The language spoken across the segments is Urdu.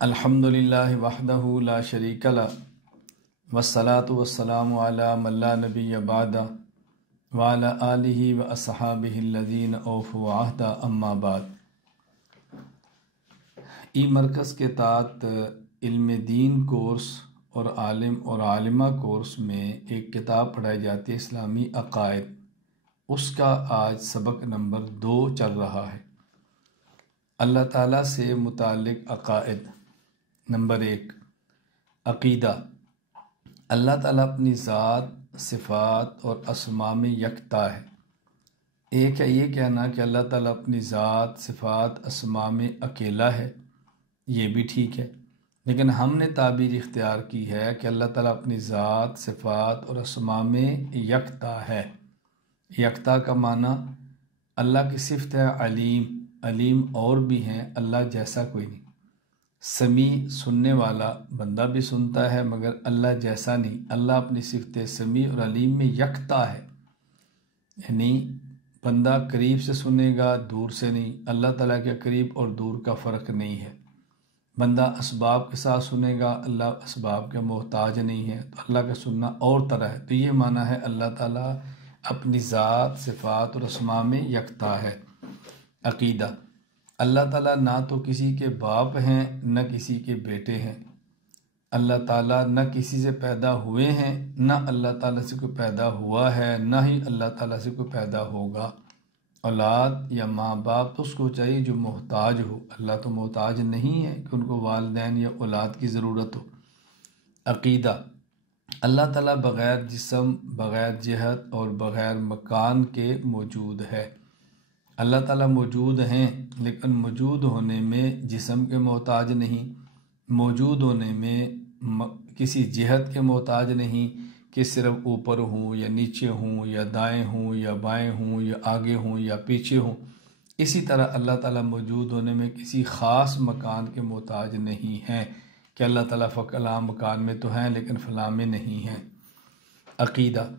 الحمدللہ وحدہ لا شریک لہ والصلاة والسلام علی من لا نبی بعدہ وعلی آلہ واصحابہ الذین اوفوا عہدہ اما بعد۔ ای مرکز کے تحت علم دین کورس اور عالم اور عالمہ کورس میں ایک کتاب پڑھائی جاتی ہے اسلامی عقائد، اس کا آج سبق نمبر 2 چل رہا ہے۔ اللہ تعالیٰ سے متعلق عقائد۔ نمبر 1، عقیدہ۔ اللہ تعالیٰ اپنی ذات، صفات اور اسماء میں یکتا ہے۔ ایک ہے یہ کہنا کہ اللہ تعالیٰ اپنی ذات، صفات، اسماء میں اکیلا ہے، یہ بھی ٹھیک ہے، لیکن ہم نے تعبیر اختیار کی ہے کہ اللہ تعالیٰ اپنی ذات، صفات اور اسماء میں یکتا ہے۔ یکتا کا معنی اللہ کی صفت ہے علیم، علیم اور بھی ہیں، اللہ جیسا کوئی نہیں۔ سمیع، سننے والا، بندہ بھی سنتا ہے مگر اللہ جیسا نہیں۔ اللہ اپنی صفت سمیع اور علیم میں یکتا ہے، یعنی بندہ قریب سے سنے گا، دور سے نہیں۔ اللہ تعالیٰ کے قریب اور دور کا فرق نہیں ہے۔ بندہ اسباب کے ساتھ سنے گا، اللہ اسباب کے محتاج نہیں ہے، تو اللہ کا سننا اور طرح ہے۔ تو یہ معنی ہے اللہ تعالیٰ اپنی ذات، صفات اور اسماء میں یکتا ہے۔ عقیدہ۔ اللہ تعالیٰ نہ تو کسی کے باپ ہیں نہ کسی کے بیٹے ہیں۔ اللہ تعالیٰ نہ کسی سے پیدا ہوئے ہیں، نہ اللہ تعالیٰ سے کوئی پیدا ہوا ہے، نہ ہی اللہ تعالیٰ سے کوئی پیدا ہوگا۔ اولاد یا ماں باپ تو اس کو چاہیے جو محتاج ہو، اللہ تو محتاج نہیں ہے کہ ان کو والدین یا اولاد کی ضرورت ہو۔ عقیدہ۔ اللہ تعالیٰ بغیر جسم، بغیر جہت اور بغیر مکان کے موجود ہے۔ اللہ تعالیٰ موجود ہیں لیکن موجود ہونے میں جسم کے محتاج نہیں، موجود ہونے میں کسی جہت کے محتاج نہیں کہ صرف اوپر ہوں یا نیچے ہوں یا دائیں ہوں یا بائیں ہوں یا آگے ہوں یا پیچھے ہوں۔ اسی طرح اللہ تعالیٰ موجود ہونے میں کسی خاص مکان کے محتاج نہیں ہیں کہ اللہ تعالیٰ فلاں مکان میں تو ہیں لیکن فلاں میں نہیں ہیں۔ عقیدہ۔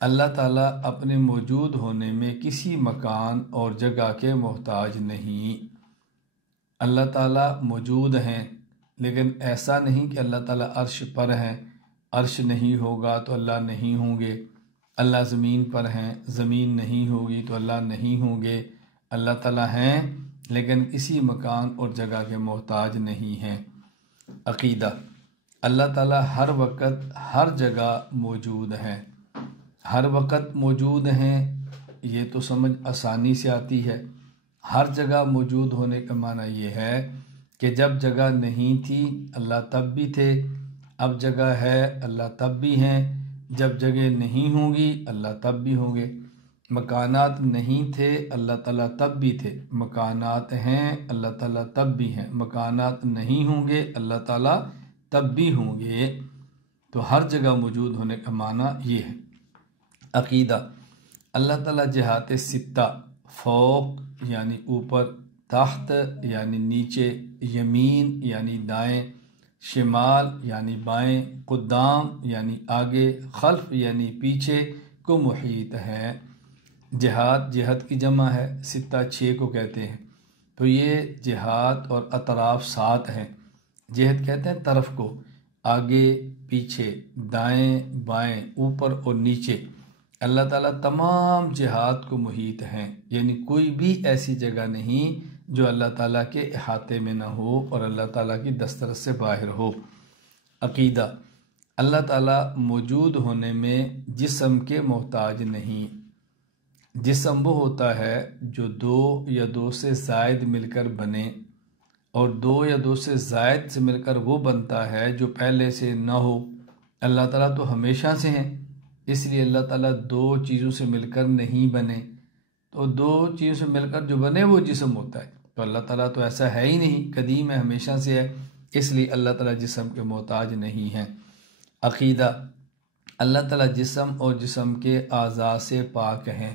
اللہ تعالیٰ اپنے موجود ہونے میں کسی مکان اور جگہ کے محتاج نہیں۔ اللہ تعالیٰ موجود ہیں لیکن ایسا نہیں کہ اللہ تعالیٰ عرش پر ہیں، عرش نہیں ہوگا تو اللہ نہیں ہوں گے۔ اللہ زمین پر ہیں، زمین نہیں ہوگی تو اللہ نہیں ہوں گے۔ اللہ تعالیٰ ہیں لیکن کسی مکان اور جگہ کے محتاج نہیں ہیں۔ عقیدہ۔ اللہ تعالیٰ ہر وقت ہر جگہ موجود ہیں۔ ہر وقت موجود ہیں یہ تو سمجھ آسانی سے آتی ہے۔ ہر جگہ موجود ہونے کا معنی یہ ہے کہ جب جگہ نہیں تھی اللہ تب بھی تھے، اب جگہ ہے اللہ تب بھی ہیں، جب جگہ نہیں ہوں گی اللہ تب بھی ہوں گے۔ مکانات نہیں تھے اللہ تعالیٰ تب بھی تھے، مکانات ہیں اللہ تعالیٰ تب بھی ہیں، مکانات نہیں ہوں گے اللہ تعالیٰ تب بھی ہوں گے۔ تو ہر جگہ موجود ہونے کا معنی یہ ہے۔ عقیدہ۔ اللہ تعالیٰ جہات ستہ، فوق یعنی اوپر، تحت یعنی نیچے، یمین یعنی دائیں، شمال یعنی بائیں، قدام یعنی آگے، خلف یعنی پیچھے کو محیط ہے۔ جہات، جہت کی جمع ہے، ستہ 6 کو کہتے ہیں، تو یہ جہات اور اطراف 7 ہیں۔ جہت کہتے ہیں طرف کو، آگے پیچھے، دائیں بائیں، اوپر اور نیچے۔ اللہ تعالیٰ تمام جہات کو محیط ہیں، یعنی کوئی بھی ایسی جگہ نہیں جو اللہ تعالیٰ کے احاطے میں نہ ہو اور اللہ تعالیٰ کی دسترس سے باہر ہو۔ عقیدہ۔ اللہ تعالیٰ موجود ہونے میں جسم کے محتاج نہیں۔ جسم وہ ہوتا ہے جو 2 یا 2 سے زائد مل کر بنے، اور 2 یا 2 سے زائد سے مل کر وہ بنتا ہے جو پہلے سے نہ ہو۔ اللہ تعالیٰ تو ہمیشہ سے ہیں، اس لیے اللہ تعالیٰ 2 چیزوں سے مل کر نہیں بنے، تو 2 چیزوں سے مل کر جو بنے وہ جسم ہوتا ہے۔ تو اللہ تعالیٰ تو ایسا ہے ہی نہیں، قدیم ہے، ہمیشہ سے ہے، اس لیے اللہ تعالیٰ جسم کے محتاج نہیں ہیں۔ عقیدہ۔ اللہ تعالیٰ جسم اور جسم کے اعضاء سے پاک ہیں۔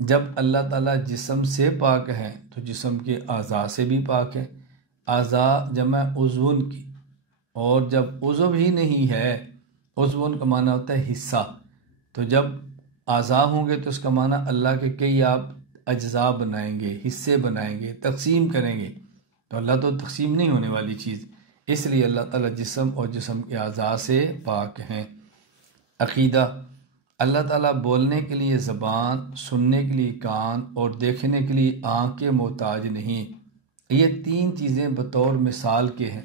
جب اللہ تعالیٰ جسم سے پاک ہیں تو جسم کے اعضاء سے بھی پاک ہیں۔ اعضاء جمع عضون کی، اور جب عضو ہی نہیں ہے، عضون کا معنی ہوتا ہے حصہ، تو جب اعضاء ہوں گے تو اس کا معنی اللہ کے کئی آپ اجزاء بنائیں گے، حصے بنائیں گے، تقسیم کریں گے، تو اللہ تو تقسیم نہیں ہونے والی چیز، اس لیے اللہ تعالیٰ جسم اور جسم کے اعضاء سے پاک ہیں۔ عقیدہ، اللہ تعالیٰ بولنے کے لیے زبان، سننے کے لیے کان اور دیکھنے کے لیے آنکھ کے محتاج نہیں۔ یہ تین چیزیں بطور مثال کے ہیں۔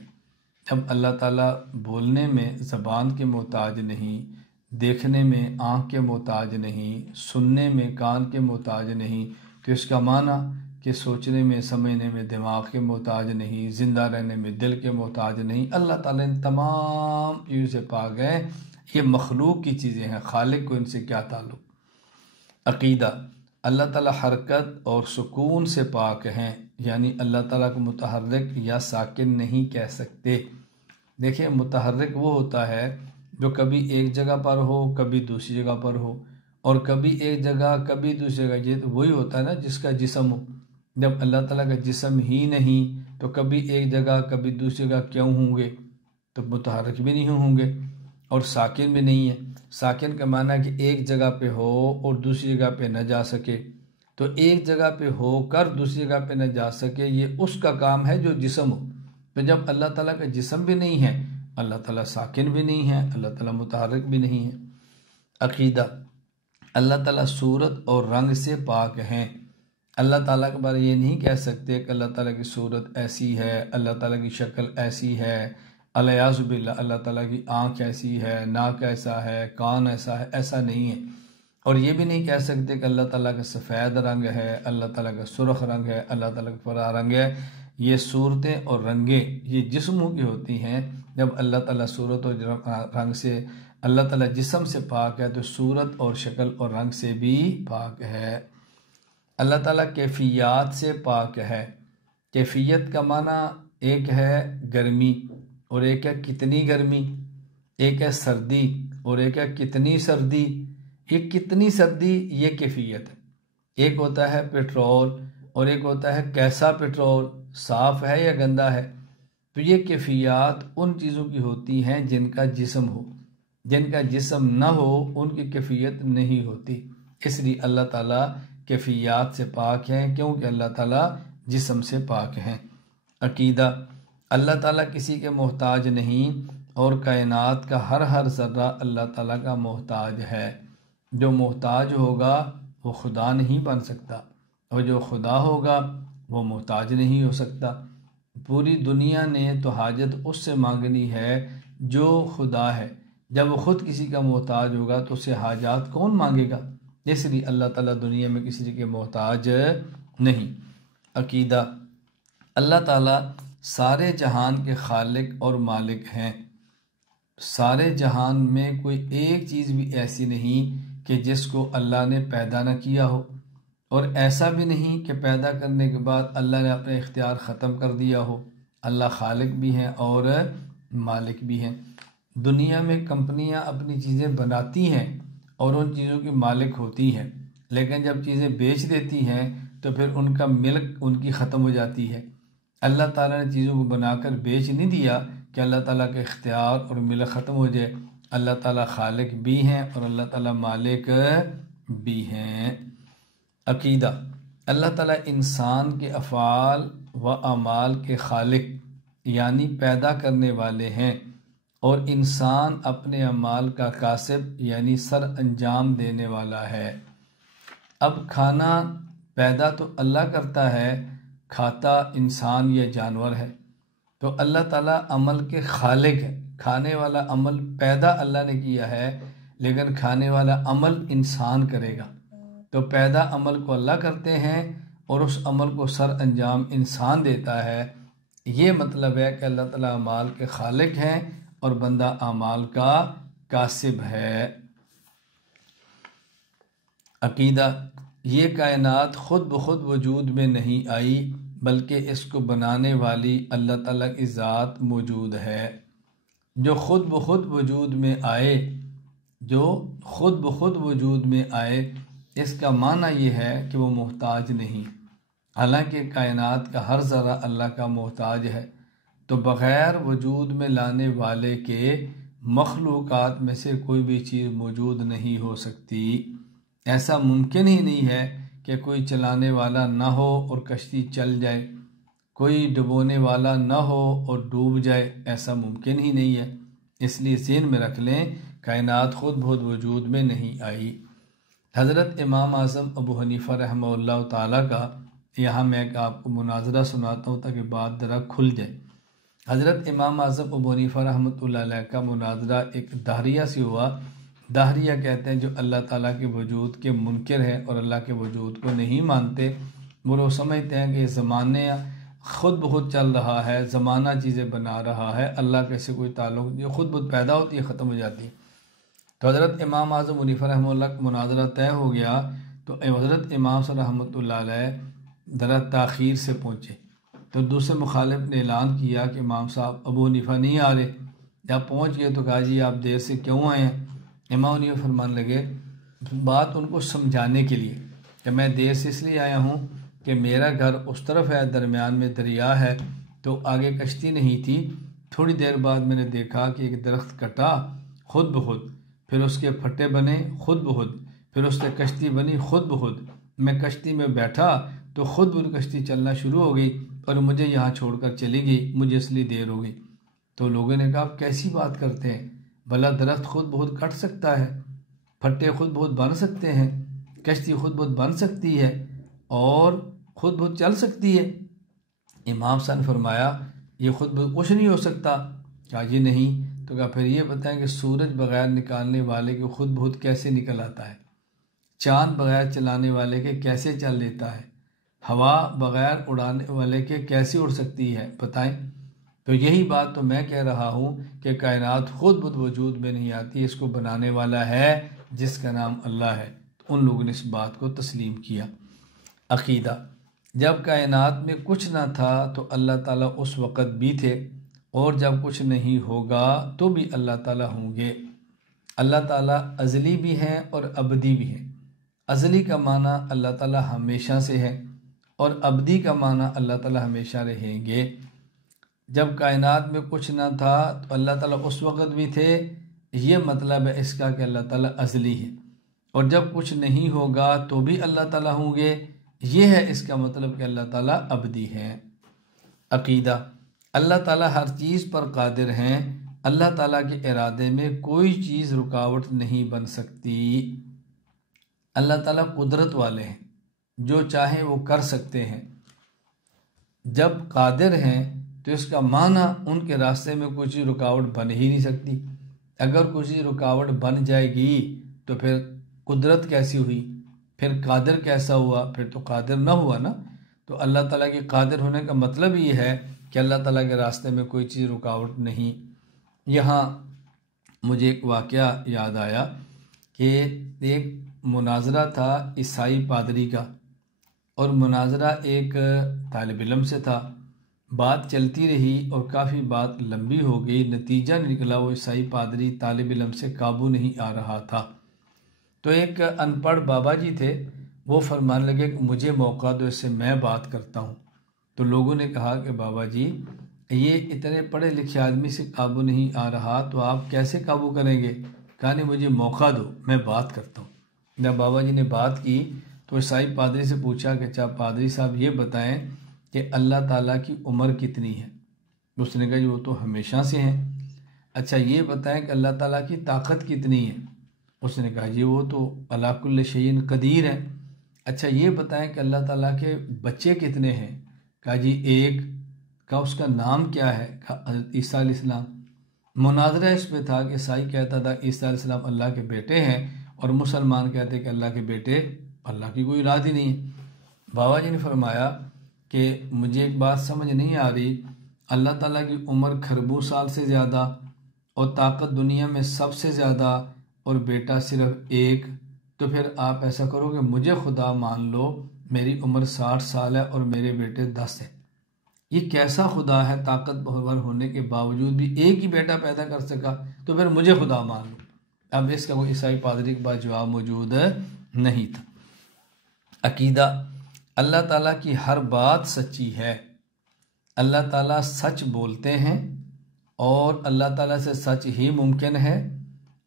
جب اللہ تعالیٰ بولنے میں زبان کے محتاج نہیں، دیکھنے میں آنکھ کے محتاج نہیں، سننے میں کان کے محتاج نہیں، تو اس کا معنی کہ سوچنے میں، سمجھنے میں دماغ کے محتاج نہیں، زندہ رہنے میں دل کے محتاج نہیں۔ اللہ تعالیٰ ان تمام چیزوں سے پاک ہے۔ یہ مخلوق کی چیزیں ہیں، خالق کو ان سے کیا تعلق۔ عقیدہ، اللہ تعالیٰ حرکت اور سکون سے پاک ہیں، یعنی اللہ تعالیٰ کو متحرک یا ساکن نہیں کہہ سکتے۔ دیکھیں، متحرک وہ ہوتا ہے جو کبھی ایک جگہ پر ہو، کبھی دوسری جگہ پر ہو، اور کبھی ایک جگہ کبھی دوسری جگہ۔ یہ وہی ہوتا ہے نا جس کا جسم ہو۔ جب اللہ تعالیٰ کا جسم ہی نہیں تو کبھی ایک جگہ کبھی دوسری جگہ کیوں ہوں گے؟ تو متحرک بھی نہیں ہوں گے، اور ساکن بھی نہیں ہے۔ ساکن کا معنی ہے کہ ایک جگہ پہ ہو اور دوسری جگہ پہ نہ جا سکے، تو ایک جگہ پہ ہو کر دوسری جگہ پہ نہ جا سکے، یہ اس کا کام ہے جو جسم ہو۔ تو جب اللہ تعالیٰ کا جسم بھی نہیں ہے، اللہ تعالیٰ ساکن بھی نہیں ہے، اللہ تعالیٰ متحرک بھی نہیں ہے۔ عقیدہ، اللہ تعالیٰ صورت اور رنگ سے پاک ہیں۔ اللہ تعالیٰ کے بارے یہ نہیں کہہ سکتے کہ اللہ تعالیٰ کی صورت ایسی ہے، اللہ تعالیٰ کی شکل ایسی ہے، الیاذ باللہ اللہ تعالیٰ کی آنکھ ایسی ہے، ناک ایسا ہے، کان ایسا ہے، ایسا نہیں ہے۔ اور یہ بھی نہیں کہہ سکتے کہ اللہ تعالیٰ کا سفید رنگ ہے، اللہ تعالیٰ کا سرخ رنگ ہے، اللہ تعالیٰ کا فرا رنگ ہے۔ یہ صورتیں اور رنگیں یہ جسموں کی ہوتی ہیں۔ جب اللہ تعالیٰ صورت اور رنگ سے، اللہ تعالیٰ جسم سے پاک ہے، تو صورت اور شکل اور رنگ سے بھی پاک ہے۔ اللہ تعالیٰ کیفیات سے پاک ہے۔ کیفیت کا معنی ایک ہے گرمی اور ایک ہے کتنی گرمی، ایک ہے سردی اور ایک ہے کتنی سردی۔ یہ کتنی سردی یہ کیفیت ہے۔ ایک ہوتا ہے پیٹرول اور ایک ہوتا ہے کیسا پیٹرول، صاف ہے یا گندا ہے۔ تو یہ کیفیات ان چیزوں کی ہوتی ہیں جن کا جسم ہو، جن کا جسم نہ ہو ان کی کیفیت نہیں ہوتی۔ اس لیے اللہ تعالیٰ کیفیات سے پاک ہیں، کیونکہ اللہ تعالیٰ جسم سے پاک ہیں۔ عقیدہ، اللہ تعالیٰ کسی کے محتاج نہیں، اور کائنات کا ہر ذرہ اللہ تعالیٰ کا محتاج ہے۔ جو محتاج ہوگا وہ خدا نہیں بن سکتا، اور جو خدا ہوگا وہ محتاج نہیں ہو سکتا۔ پوری دنیا نے تو حاجت اس سے مانگنی ہے جو خدا ہے۔ جب وہ خود کسی کا محتاج ہوگا تو اسے حاجات کون مانگے گا؟ اس لیے اللہ تعالیٰ دنیا میں کسی کے محتاج نہیں۔ عقیدہ، اللہ تعالیٰ سارے جہان کے خالق اور مالک ہیں۔ سارے جہان میں کوئی ایک چیز بھی ایسی نہیں کہ جس کو اللہ نے پیدا نہ کیا ہو، اور ایسا بھی نہیں کہ پیدا کرنے کے بعد اللہ نے اپنے اختیار ختم کر دیا ہو۔ اللہ خالق بھی ہیں اور مالک بھی ہیں۔ دنیا میں کمپنیاں اپنی چیزیں بناتی ہیں اور ان چیزوں کی مالک ہوتی ہیں، لیکن جب چیزیں بیچ دیتی ہیں تو پھر ان کا ملک ان کی ختم ہو جاتی ہے۔ اللہ تعالیٰ نے چیزوں کو بنا کر بیچ نہیں دیا کہ اللہ تعالیٰ کا اختیار اور ملک ختم ہو جائے۔ اللہ تعالیٰ خالق بھی ہیں اور اللہ تعالیٰ مالک بھی ہیں۔ عقیدہ، اللہ تعالیٰ انسان کے افعال و اعمال کے خالق یعنی پیدا کرنے والے ہیں، اور انسان اپنے اعمال کا کاسب یعنی سر انجام دینے والا ہے۔ اب کھانا پیدا تو اللہ کرتا ہے، کھاتا انسان یا جانور ہے، تو اللہ تعالیٰ عمل کے خالق ہے۔ کھانے والا عمل پیدا اللہ نے کیا ہے، لیکن کھانے والا عمل انسان کرے گا۔ تو پیدا عمل کو اللہ کرتے ہیں اور اس عمل کو سر انجام انسان دیتا ہے۔ یہ مطلب ہے کہ اللہ تعالیٰ اعمال کے خالق ہیں اور بندہ اعمال کا کاسب ہے۔ عقیدہ، یہ کائنات خود بخود وجود میں نہیں آئی، بلکہ اس کو بنانے والی اللہ تعالیٰ کی ذات موجود ہے۔ جو خود بخود وجود میں آئے، جو خود بخود وجود میں آئے، اس کا معنی یہ ہے کہ وہ محتاج نہیں، حالانکہ کائنات کا ہر ذرہ اللہ کا محتاج ہے۔ تو بغیر وجود میں لانے والے کے مخلوقات میں سے کوئی بھی چیز موجود نہیں ہو سکتی۔ ایسا ممکن ہی نہیں ہے کہ کوئی چلانے والا نہ ہو اور کشتی چل جائے۔ کوئی ڈبونے والا نہ ہو اور ڈوب جائے، ایسا ممکن ہی نہیں ہے۔ اس لیے ذہن میں رکھ لیں کائنات خود بخود وجود میں نہیں آئی۔ حضرت امام اعظم ابو حنیفہ رحمہ اللہ تعالیٰ کا یہاں میں آپ کو مناظرہ سناتا ہوں تاکہ بات ذرا کھل جائے۔ حضرت امام اعظم ابو حنیفہ رحمۃ اللہ علیہ کا مناظرہ ایک داہریہ سے ہوا۔ داہریہ کہتے ہیں جو اللہ تعالیٰ کے وجود کے منکر ہیں اور اللہ کے وجود کو نہیں مانتے، وہ سمجھتے ہیں کہ یہ زمانے خود بخود چل رہا ہے، زمانہ چیزیں بنا رہا ہے، اللہ کے سے کوئی تعلق نہیں، خود بخود پیدا ہوتی ہے ختم ہو جاتی ہے۔ تو حضرت امام اعظم حنیفہ رحمہ اللہ کا مناظرہ طے ہو گیا، تو حضرت امام صلی رحمۃ اللہ علیہ ذرا تاخیر سے پہنچے، تو دوسرے مخالف نے اعلان کیا کہ امام صاحب ابو حنیفہ نہیں آ رہے۔ جب پہنچ گئے تو کہا جی آپ دیر سے کیوں آئے ہیں؟ امام حنیفہ فرمانے لگے بات ان کو سمجھانے کے لیے کہ میں دیر سے اس لیے آیا ہوں کہ میرا گھر اس طرف ہے، درمیان میں دریا ہے، تو آگے کشتی نہیں تھی۔ تھوڑی دیر بعد میں نے دیکھا کہ ایک درخت کٹا خود بخود، پھر اس کے پھٹے بنے خود بخود، پھر اس سے کشتی بنی خود بخود۔ میں کشتی میں بیٹھا تو خود بخود کشتی چلنا شروع ہو گئی اور مجھے یہاں چھوڑ کر چلی گئی، مجھے اس لیے دیر ہو گئی۔ تو لوگوں نے کہا آپ کیسی بات کرتے ہیں، بھلا درخت خود بخود کٹ سکتا ہے، پھٹے خود بخود بن سکتے ہیں، کشتی خود بخود بن سکتی ہے اور خود بخود چل سکتی ہے؟ امام صاحب نے فرمایا یہ خود بخود کچھ نہیں ہو سکتا۔ کہا جی نہیں، تو کہا پھر یہ بتائیں کہ سورج بغیر نکالنے والے کے خود بخود کیسے نکل آتا ہے؟ چاند بغیر چلانے والے کے کیسے چل لیتا ہے؟ ہوا بغیر اڑانے والے کے کیسے اڑ سکتی ہے؟ بتائیں۔ تو یہی بات تو میں کہہ رہا ہوں کہ کائنات خود بخود وجود میں نہیں آتی، اس کو بنانے والا ہے جس کا نام اللہ ہے۔ تو ان لوگوں نے اس بات کو تسلیم کیا۔ عقیدہ: جب کائنات میں کچھ نہ تھا تو اللہ تعالیٰ اس وقت بھی تھے، اور جب کچھ نہیں ہوگا تو بھی اللہ تعالیٰ ہوں گے۔ اللہ تعالیٰ ازلی بھی ہیں اور ابدی بھی ہیں۔ ازلی کا معنی اللہ تعالیٰ ہمیشہ سے ہے، اور ابدی کا معنی اللہ تعالیٰ ہمیشہ رہیں گے۔ جب کائنات میں کچھ نہ تھا تو اللہ تعالیٰ اس وقت بھی تھے، یہ مطلب ہے اس کا کہ اللہ تعالیٰ ازلی ہے، اور جب کچھ نہیں ہوگا تو بھی اللہ تعالیٰ ہوں گے، یہ ہے اس کا مطلب کہ اللہ تعالیٰ ابدی ہے۔ عقیدہ: اللہ تعالیٰ ہر چیز پر قادر ہیں، اللہ تعالیٰ کے ارادے میں کوئی چیز رکاوٹ نہیں بن سکتی۔ اللہ تعالیٰ قدرت والے ہیں، جو چاہیں وہ کر سکتے ہیں۔ جب قادر ہیں تو اس کا معنی ان کے راستے میں کوئی چیز رکاوٹ بن ہی نہیں سکتی۔ اگر کوئی چیز رکاوٹ بن جائے گی تو پھر قدرت کیسی ہوئی، پھر قادر کیسا ہوا؟ پھر تو قادر نہ ہوا نا۔ تو اللہ تعالیٰ کے قادر ہونے کا مطلب یہ ہے کہ اللہ تعالیٰ کے راستے میں کوئی چیز رکاوٹ نہیں۔ یہاں مجھے ایک واقعہ یاد آیا کہ ایک مناظرہ تھا عیسائی پادری کا، اور مناظرہ ایک طالب علم سے تھا۔ بات چلتی رہی اور کافی بات لمبی ہو گئی، نتیجہ نکلا وہ عیسائی پادری طالب علم سے قابو نہیں آ رہا تھا۔ تو ایک ان پڑھ بابا جی تھے، وہ فرمانے لگے کہ مجھے موقع دو، اس سے میں بات کرتا ہوں۔ تو لوگوں نے کہا کہ بابا جی یہ اتنے پڑھے لکھے آدمی سے قابو نہیں آ رہا تو آپ کیسے قابو کریں گے؟ کہا نہیں مجھے موقع دو، میں بات کرتا ہوں۔ جب بابا جی نے بات کی تو عیسائی پادری سے پوچھا کہ اچھا پادری صاحب یہ بتائیں کہ اللہ تعالیٰ کی عمر کتنی ہے؟ اس نے کہا جی وہ تو ہمیشہ سے ہیں۔ اچھا یہ بتائیں کہ اللہ تعالیٰ کی طاقت کتنی ہے؟ اس نے کہا جی وہ تو علی کل شیء قدیر ہے۔ اچھا یہ بتائیں کہ اللہ تعالیٰ کے بچے کتنے ہیں؟ کہا جی ایک۔ کہا اس کا نام کیا ہے؟ کہا حضرت عیسیٰ علیہ السلام۔ مناظرہ اس پہ تھا کہ عیسائی کہتا تھا عیسیٰ علیہ السلام اللہ کے بیٹے ہیں، اور مسلمان کہتے کہ اللہ کے بیٹے اللہ کی کوئی اولاد ہی نہیں ہے۔ بابا جی نے فرمایا کہ مجھے ایک بات سمجھ نہیں آ رہی، اللہ تعالیٰ کی عمر کھربوں سال سے زیادہ، اور طاقت دنیا میں سب سے زیادہ، اور بیٹا صرف ایک، تو پھر آپ ایسا کرو کہ مجھے خدا مان لو، میری عمر 60 سال ہے اور میرے بیٹے 10 ہیں۔ یہ کیسا خدا ہے طاقت بھر ہونے کے باوجود بھی ایک ہی بیٹا پیدا کر سکا؟ تو پھر مجھے خدا مان لو۔ اب اس کا کوئی عیسائی پادری کے پاس جواب موجود نہیں تھا۔ عقیدہ: اللہ تعالیٰ کی ہر بات سچی ہے، اللہ تعالیٰ سچ بولتے ہیں، اور اللہ تعالیٰ سے سچ ہی ممکن ہے۔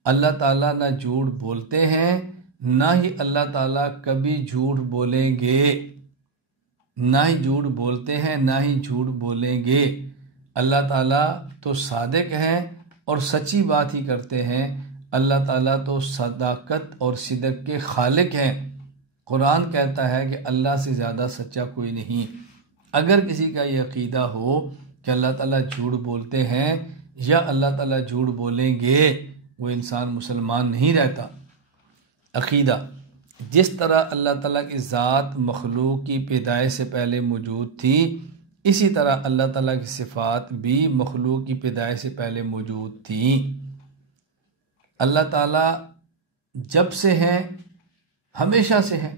اللہ تعالیٰ نہ جھوٹ بولتے ہیں، نہ ہی اللہ تعالیٰ کبھی جھوٹ بولیں گے۔ نہ ہی جھوٹ بولتے ہیں نہ ہی جھوٹ بولیں گے۔ اللہ تعالیٰ تو صادق ہیں اور سچی بات ہی کرتے ہیں۔ اللہ تعالیٰ تو صداقت اور صدق کے خالق ہیں۔ قرآن کہتا ہے کہ اللہ سے زیادہ سچا کوئی نہیں۔ اگر کسی کا یہ عقیدہ ہو کہ اللہ تعالیٰ جھوٹ بولتے ہیں یا اللہ تعالیٰ جھوٹ بولیں گے، وہ انسان مسلمان نہیں رہتا۔ عقیدہ: جس طرح اللہ تعالیٰ کی ذات مخلوق کی پیدائش سے پہلے موجود تھی، اسی طرح اللہ تعالیٰ کی صفات بھی مخلوق کی پیدائش سے پہلے موجود تھیں۔ اللہ تعالیٰ جب سے ہیں ہمیشہ سے ہیں۔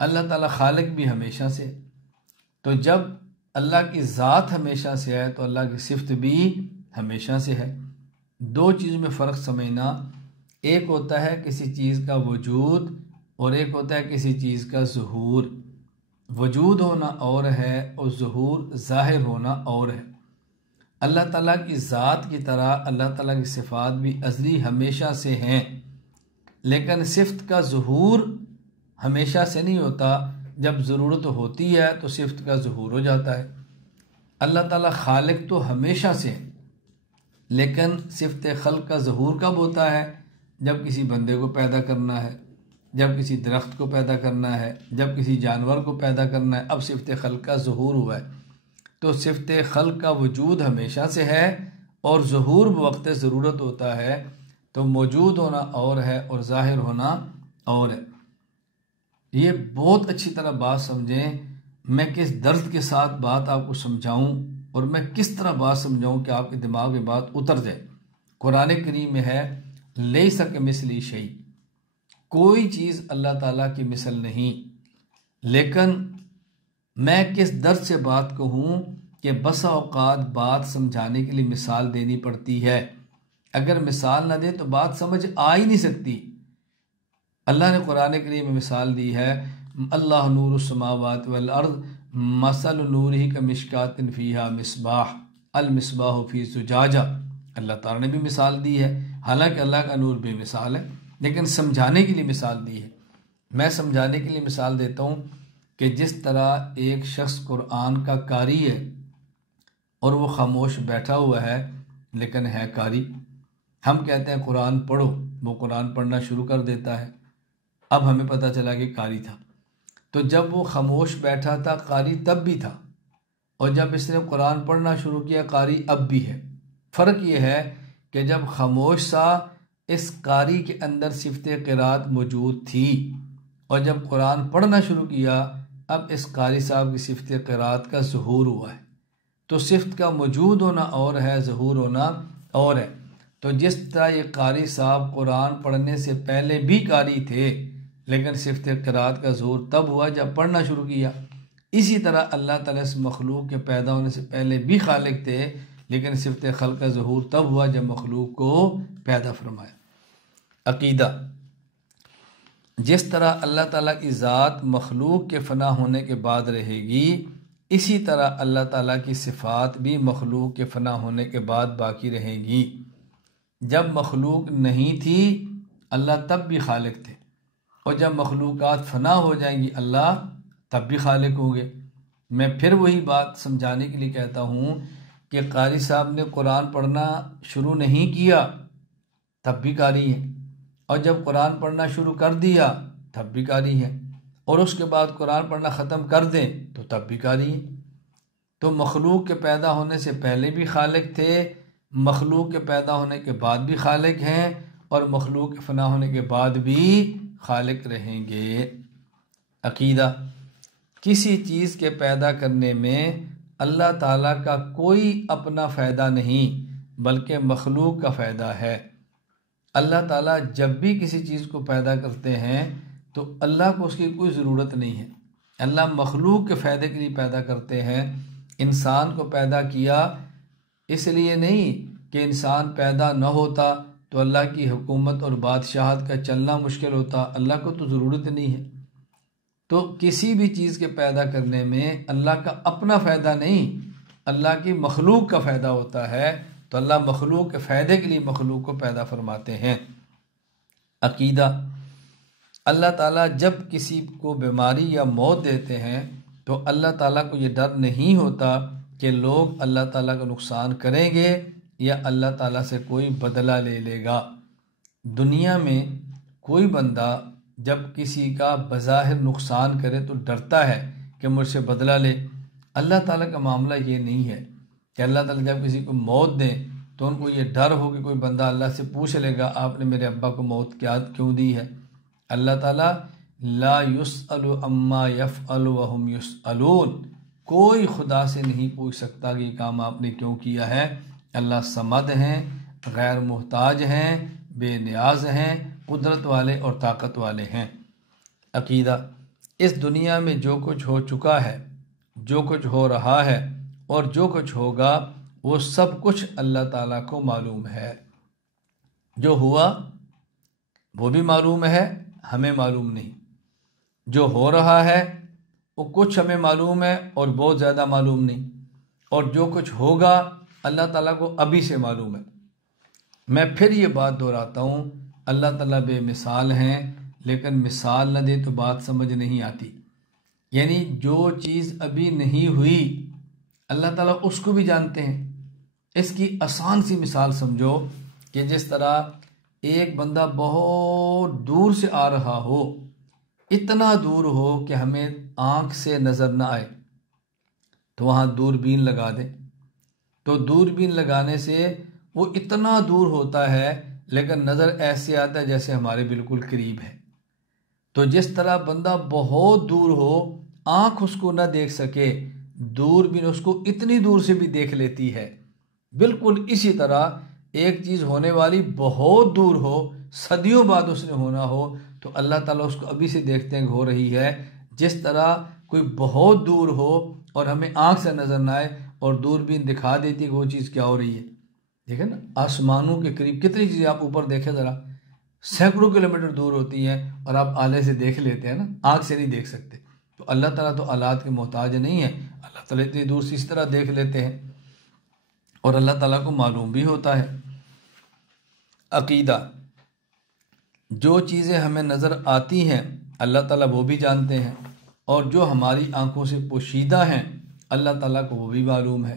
اللہ تعالیٰ خالق بھی ہمیشہ سے۔ تو جب اللہ کی ذات ہمیشہ سے ہے تو اللہ کی صفت بھی ہمیشہ سے ہے۔ دو چیزوں میں فرق سمجھنا، ایک ہوتا ہے کسی چیز کا وجود اور ایک ہوتا ہے کسی چیز کا ظہور۔ وجود ہونا اور ہے اور ظہور ظاہر ہونا اور ہے۔ اللہ تعالیٰ کی ذات کی طرح اللہ تعالیٰ کی صفات بھی ازلی ہمیشہ سے ہیں، لیکن صفت کا ظہور ہمیشہ سے نہیں ہوتا۔ جب ضرورت ہوتی ہے تو صفت کا ظہور ہو جاتا ہے۔ اللہ تعالیٰ خالق تو ہمیشہ سے ہے، لیکن صفت خلق کا ظہور کب ہوتا ہے؟ جب کسی بندے کو پیدا کرنا ہے، جب کسی درخت کو پیدا کرنا ہے، جب کسی جانور کو پیدا کرنا ہے، اب صفت خلق کا ظہور ہوا ہے۔ تو صفت خلق کا وجود ہمیشہ سے ہے اور ظہور بوقت ضرورت ہوتا ہے۔ تو موجود ہونا اور ہے اور ظاہر ہونا اور ہے۔ یہ بہت اچھی طرح بات سمجھیں، میں کس درد کے ساتھ بات آپ کو سمجھاؤں اور میں کس طرح بات سمجھاؤں کہ آپ کے دماغ میں بات اتر جائے۔ قرآن کریم میں ہے لیس کمثلہ شیء، کوئی چیز اللہ تعالیٰ کی مثل نہیں۔ لیکن میں کس درد سے بات کہوں کہ بسا اوقات بات سمجھانے کے لیے مثال دینی پڑتی ہے۔ اگر مثال نہ دے تو بات سمجھ آ ہی نہیں سکتی۔ اللہ نے قرآن کریم میں مثال دی ہے، اللہ نور السماوات والارض مثل نورہ کمشکاۃ فیہا مصباح المصباح فی زجاجہ۔ اللہ تعالیٰ نے بھی مثال دی ہے، حالانکہ اللہ کا نور بے مثال ہے، لیکن سمجھانے کے لیے مثال دی ہے۔ میں سمجھانے کے لیے مثال دیتا ہوں کہ جس طرح ایک شخص قرآن کا قاری ہے اور وہ خاموش بیٹھا ہوا ہے لیکن ہے قاری۔ ہم کہتے ہیں قرآن پڑھو، وہ قرآن پڑھنا شروع کر دیتا ہے۔ اب ہمیں پتہ چلا کہ قاری تھا۔ تو جب وہ خاموش بیٹھا تھا قاری تب بھی تھا، اور جب اس نے قرآن پڑھنا شروع کیا قاری اب بھی ہے۔ فرق یہ ہے کہ جب خاموش سا اس قاری کے اندر صفت قرات موجود تھی، اور جب قرآن پڑھنا شروع کیا اب اس قاری صاحب کی صفت قرات کا ظہور ہوا ہے۔ تو صفت کا موجود ہونا اور ہے، ظہور ہونا اور ہے۔ تو جس طرح یہ قاری صاحب قرآن پڑھنے سے پہلے بھی قاری تھے، لیکن صفت قرات کا ظہور تب ہوا جب پڑھنا شروع کیا، اسی طرح اللہ تعالیٰ اس مخلوق کے پیدا ہونے سے پہلے بھی خالق تھے، لیکن صفت خلق کا ظہور تب ہوا جب مخلوق کو پیدا فرمایا۔ عقیدہ: جس طرح اللہ تعالیٰ کی ذات مخلوق کے فنا ہونے کے بعد رہے گی، اسی طرح اللہ تعالیٰ کی صفات بھی مخلوق کے فنا ہونے کے بعد باقی رہیں گی۔ جب مخلوق نہیں تھی اللہ تب بھی خالق تھے، اور جب مخلوقات فنا ہو جائیں گی اللہ تب بھی خالق ہوں گے۔ میں پھر وہی بات سمجھانے کے لیے کہتا ہوں کہ قاری صاحب نے قرآن پڑھنا شروع نہیں کیا تب بھی قاری ہیں، اور جب قرآن پڑھنا شروع کر دیا تب بھی قاری ہیں، اور اس کے بعد قرآن پڑھنا ختم کر دیں تو تب بھی قاری ہیں۔ تو مخلوق کے پیدا ہونے سے پہلے بھی خالق تھے، مخلوق کے پیدا ہونے کے بعد بھی خالق ہیں، اور مخلوق کے فنا ہونے کے بعد بھی خالق رہیں گے۔ عقیدہ: کسی چیز کے پیدا کرنے میں اللہ تعالیٰ کا کوئی اپنا فائدہ نہیں بلکہ مخلوق کا فائدہ ہے۔ اللہ تعالیٰ جب بھی کسی چیز کو پیدا کرتے ہیں تو اللہ کو اس کی کوئی ضرورت نہیں ہے۔ اللہ مخلوق کے فائدے کے لیے پیدا کرتے ہیں۔ انسان کو پیدا کیا اس لیے نہیں کہ انسان پیدا نہ ہوتا تو اللہ کی حکومت اور بادشاہت کا چلنا مشکل ہوتا، اللہ کو تو ضرورت نہیں ہے۔ تو کسی بھی چیز کے پیدا کرنے میں اللہ کا اپنا فائدہ نہیں، اللہ کی مخلوق کا فائدہ ہوتا ہے، تو اللہ مخلوق کے فائدے کے لیے مخلوق کو پیدا فرماتے ہیں۔ عقیدہ: اللہ تعالیٰ جب کسی کو بیماری یا موت دیتے ہیں تو اللہ تعالیٰ کو یہ ڈر نہیں ہوتا کہ لوگ اللہ تعالیٰ کا نقصان کریں گے یا اللہ تعالیٰ سے کوئی بدلہ لے لے گا۔ دنیا میں کوئی بندہ جب کسی کا بظاہر نقصان کرے تو ڈرتا ہے کہ مجھ سے بدلہ لے۔ اللہ تعالیٰ کا معاملہ یہ نہیں ہے کہ اللہ تعالیٰ جب کسی کو موت دیں تو ان کو یہ ڈر ہو کہ کوئی بندہ اللہ سے پوچھ لے گا آپ نے میرے ابا کو موت کیوں دی ہے۔ اللہ تعالیٰ لا یسأل عما یفعل وہم یسألون، کوئی خدا سے نہیں پوچھ سکتا کہ یہ کام آپ نے کیوں کیا ہے۔ اللہ صمد ہیں، غیر محتاج ہیں، بے نیاز ہیں، قدرت والے اور طاقت والے ہیں۔ عقیدہ: اس دنیا میں جو کچھ ہو چکا ہے، جو کچھ ہو رہا ہے اور جو کچھ ہوگا وہ سب کچھ اللہ تعالیٰ کو معلوم ہے۔ جو ہوا وہ بھی معلوم ہے، ہمیں معلوم نہیں۔ جو ہو رہا ہے وہ کچھ ہمیں معلوم ہے اور بہت زیادہ معلوم نہیں، اور جو کچھ ہوگا اللہ تعالیٰ کو ابھی سے معلوم ہے۔ میں پھر یہ بات دہراتا ہوں، اللہ تعالیٰ بے مثال ہیں، لیکن مثال نہ دے تو بات سمجھ نہیں آتی۔ یعنی جو چیز ابھی نہیں ہوئی اللہ تعالیٰ اس کو بھی جانتے ہیں۔ اس کی آسان سی مثال سمجھو کہ جس طرح ایک بندہ بہت دور سے آ رہا ہو، اتنا دور ہو کہ ہمیں آنکھ سے نظر نہ آئے، تو وہاں دوربین لگا دیں، تو دوربین لگانے سے وہ اتنا دور ہوتا ہے لیکن نظر ایسے آتا ہے جیسے ہمارے بالکل قریب ہے۔ تو جس طرح بندہ بہت دور ہو، آنکھ اس کو نہ دیکھ سکے، دوربین اس کو اتنی دور سے بھی دیکھ لیتی ہے۔ بالکل اسی طرح ایک چیز ہونے والی بہت دور ہو، صدیوں بعد اس نے ہونا ہو، تو اللہ تعالیٰ اس کو ابھی سے دیکھتے ہیں کہ ہو رہی ہے۔ جس طرح کوئی بہت دور ہو اور ہمیں آنکھ سے نظر نہ آئے اور دوربین دکھا دیتی ہے کہ وہ چیز کیا ہو رہی ہے۔ دیکھیں نا، آسمانوں کے قریب کتنی چیزیں آپ اوپر دیکھیں ذرا، سینکڑوں کلومیٹر دور ہوتی ہیں اور آپ آلے سے دیکھ لیتے ہیں نا، آنکھ سے نہیں دیکھ سکتے۔ تو اللہ تعالیٰ تو آلات کے محتاج نہیں ہے، اللہ تعالیٰ اتنی دور سے اس طرح دیکھ لیتے ہیں اور اللہ تعالیٰ کو معلوم بھی ہوتا ہے۔ عقیدہ: جو چیزیں ہمیں نظر آتی ہیں اللہ تعالیٰ وہ بھی جانتے ہیں، اور جو ہماری آنکھوں سے پوشیدہ ہیں اللہ تعالیٰ کو وہ بھی معلوم ہے۔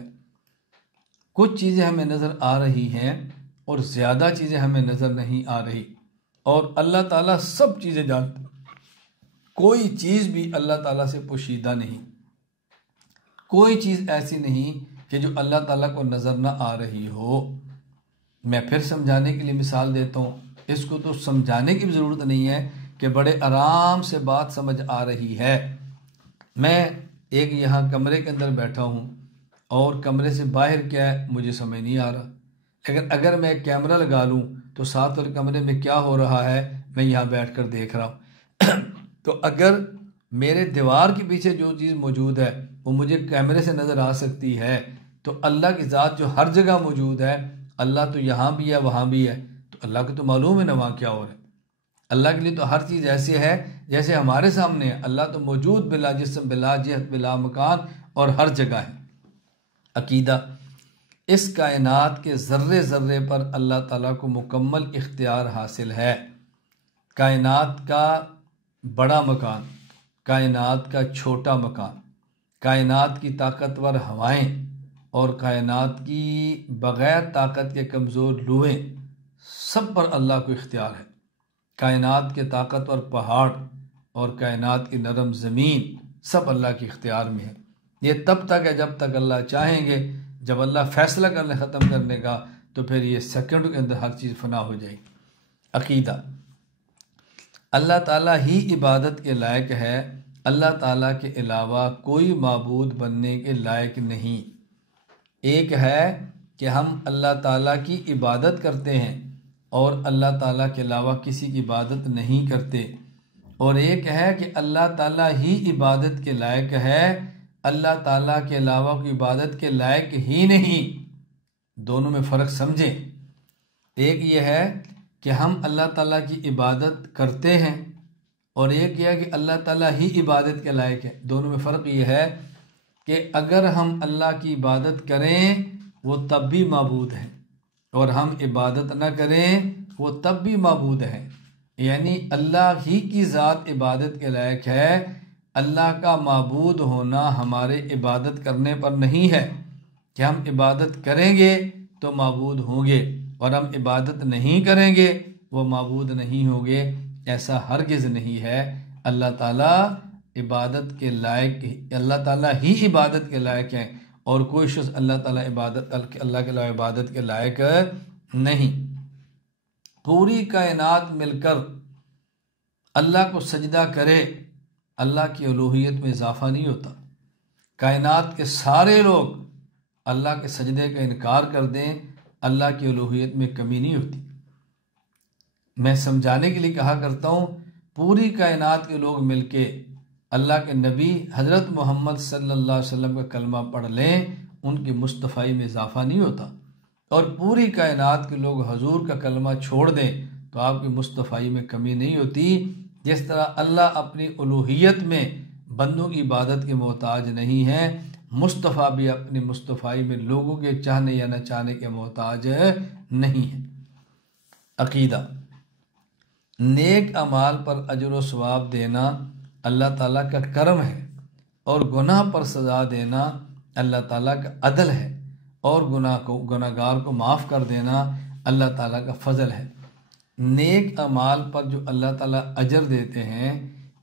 کچھ چیزیں ہمیں نظر آ رہی ہیں اور زیادہ چیزیں ہمیں نظر نہیں آ رہی، اور اللہ تعالیٰ سب چیزیں جانتے ہیں۔ کوئی چیز بھی اللہ تعالیٰ سے پوشیدہ نہیں، کوئی چیز ایسی نہیں کہ جو اللہ تعالیٰ کو نظر نہ آ رہی ہو۔ میں پھر سمجھانے کے لیے مثال دیتا ہوں، اس کو تو سمجھانے کی بھی ضرورت نہیں ہے کہ بڑے آرام سے بات سمجھ آ رہی ہے۔ میں ایک یہاں کمرے کے اندر بیٹھا ہوں اور کمرے سے باہر کیا ہے مجھے سمجھ نہیں آ رہا، لیکن اگر میں ایک کیمرہ لگا لوں تو ساتھ والے کمرے میں کیا ہو رہا ہے میں یہاں بیٹھ کر دیکھ رہا ہوں۔ تو اگر میرے دیوار کے پیچھے جو چیز موجود ہے وہ مجھے کیمرے سے نظر آ سکتی ہے، تو اللہ کی ذات جو ہر جگہ موجود ہے، اللہ تو یہاں بھی ہے وہاں بھی ہے، تو اللہ کو تو معلوم ہے نا وہاں کیا ہو رہا ہے۔ اللہ کے لیے تو ہر چیز ایسی ہے جیسے ہمارے سامنے ہے۔ اللہ تو موجود بلا جسم بلا جہت بلا مکان اور ہر جگہ ہے۔ عقیدہ: اس کائنات کے ذرے ذرے پر اللہ تعالیٰ کو مکمل اختیار حاصل ہے۔ کائنات کا بڑا مکان، کائنات کا چھوٹا مکان، کائنات کی طاقتور ہوائیں اور کائنات کی بغیر طاقت کے کمزور لوہیں، سب پر اللہ کو اختیار ہے۔ کائنات کے طاقتور پہاڑ اور کائنات کی نرم زمین سب اللہ کے اختیار میں ہے۔ یہ تب تک ہے جب تک اللہ چاہیں گے، جب اللہ فیصلہ کرنے ختم کرنے کا تو پھر یہ سیکنڈ کے اندر ہر چیز فنا ہو جائے گی۔ عقیدہ: اللہ تعالیٰ ہی عبادت کے لائق ہے، اللہ تعالیٰ کے علاوہ کوئی معبود بننے کے لائق نہیں۔ ایک ہے کہ ہم اللہ تعالیٰ کی عبادت کرتے ہیں اور اللہ تعالیٰ کے علاوہ کسی کی عبادت نہیں کرتے، اور ایک ہے کہ اللہ تعالیٰ ہی عبادت کے لائق ہے، اللہ تعالیٰ کے علاوہ کوئی عبادت کے لائق ہی نہیں۔ دونوں میں فرق سمجھیں۔ ایک یہ ہے کہ ہم اللہ تعالیٰ کی عبادت کرتے ہیں، اور ایک یہ ہے کہ اللہ تعالیٰ ہی عبادت کے لائق ہے۔ دونوں میں فرق یہ ہے کہ اگر ہم اللہ کی عبادت کریں وہ تب بھی معبود ہیں، اور ہم عبادت نہ کریں وہ تب بھی معبود ہیں۔ یعنی اللہ ہی کی ذات عبادت کے لائق ہے، اللہ کا معبود ہونا ہمارے عبادت کرنے پر نہیں ہے کہ ہم عبادت کریں گے تو معبود ہوں گے اور ہم عبادت نہیں کریں گے وہ معبود نہیں ہوں گے، ایسا ہرگز نہیں ہے۔ اللہ تعالیٰ عبادت کے لائق، اللہ تعالیٰ ہی عبادت کے لائق ہیں، اور کوئی شخص اللہ تعالیٰ اللہ کے علاوہ عبادت کے لائق نہیں۔ پوری کائنات مل کر اللہ کو سجدہ کرے، اللہ کی الوہیت میں اضافہ نہیں ہوتا۔ کائنات کے سارے لوگ اللہ کے سجدے کا انکار کر دیں، اللہ کی الوہیت میں کمی نہیں ہوتی۔ میں سمجھانے کے لیے کہا کرتا ہوں، پوری کائنات کے لوگ مل کے اللہ کے نبی حضرت محمد صلی اللہ علیہ وسلم کا کلمہ پڑھ لیں، ان کی مصطفی میں اضافہ نہیں ہوتا، اور پوری کائنات کے لوگ حضور کا کلمہ چھوڑ دیں تو آپ کی مصطفی میں کمی نہیں ہوتی۔ جس طرح اللہ اپنی الوہیت میں بندوں کی عبادت کے محتاج نہیں ہے، مصطفیٰ بھی اپنی مصطفی میں لوگوں کے چاہنے یا نہ چاہنے کے محتاج نہیں ہے۔ عقیدہ: نیک اعمال پر اجر و ثواب دینا اللہ تعالیٰ کا کرم ہے، اور گناہ پر سزا دینا اللہ تعالیٰ کا عدل ہے، اور گناہ گار کو معاف کر دینا اللہ تعالیٰ کا فضل ہے۔ نیک اعمال پر جو اللہ تعالیٰ اجر دیتے ہیں،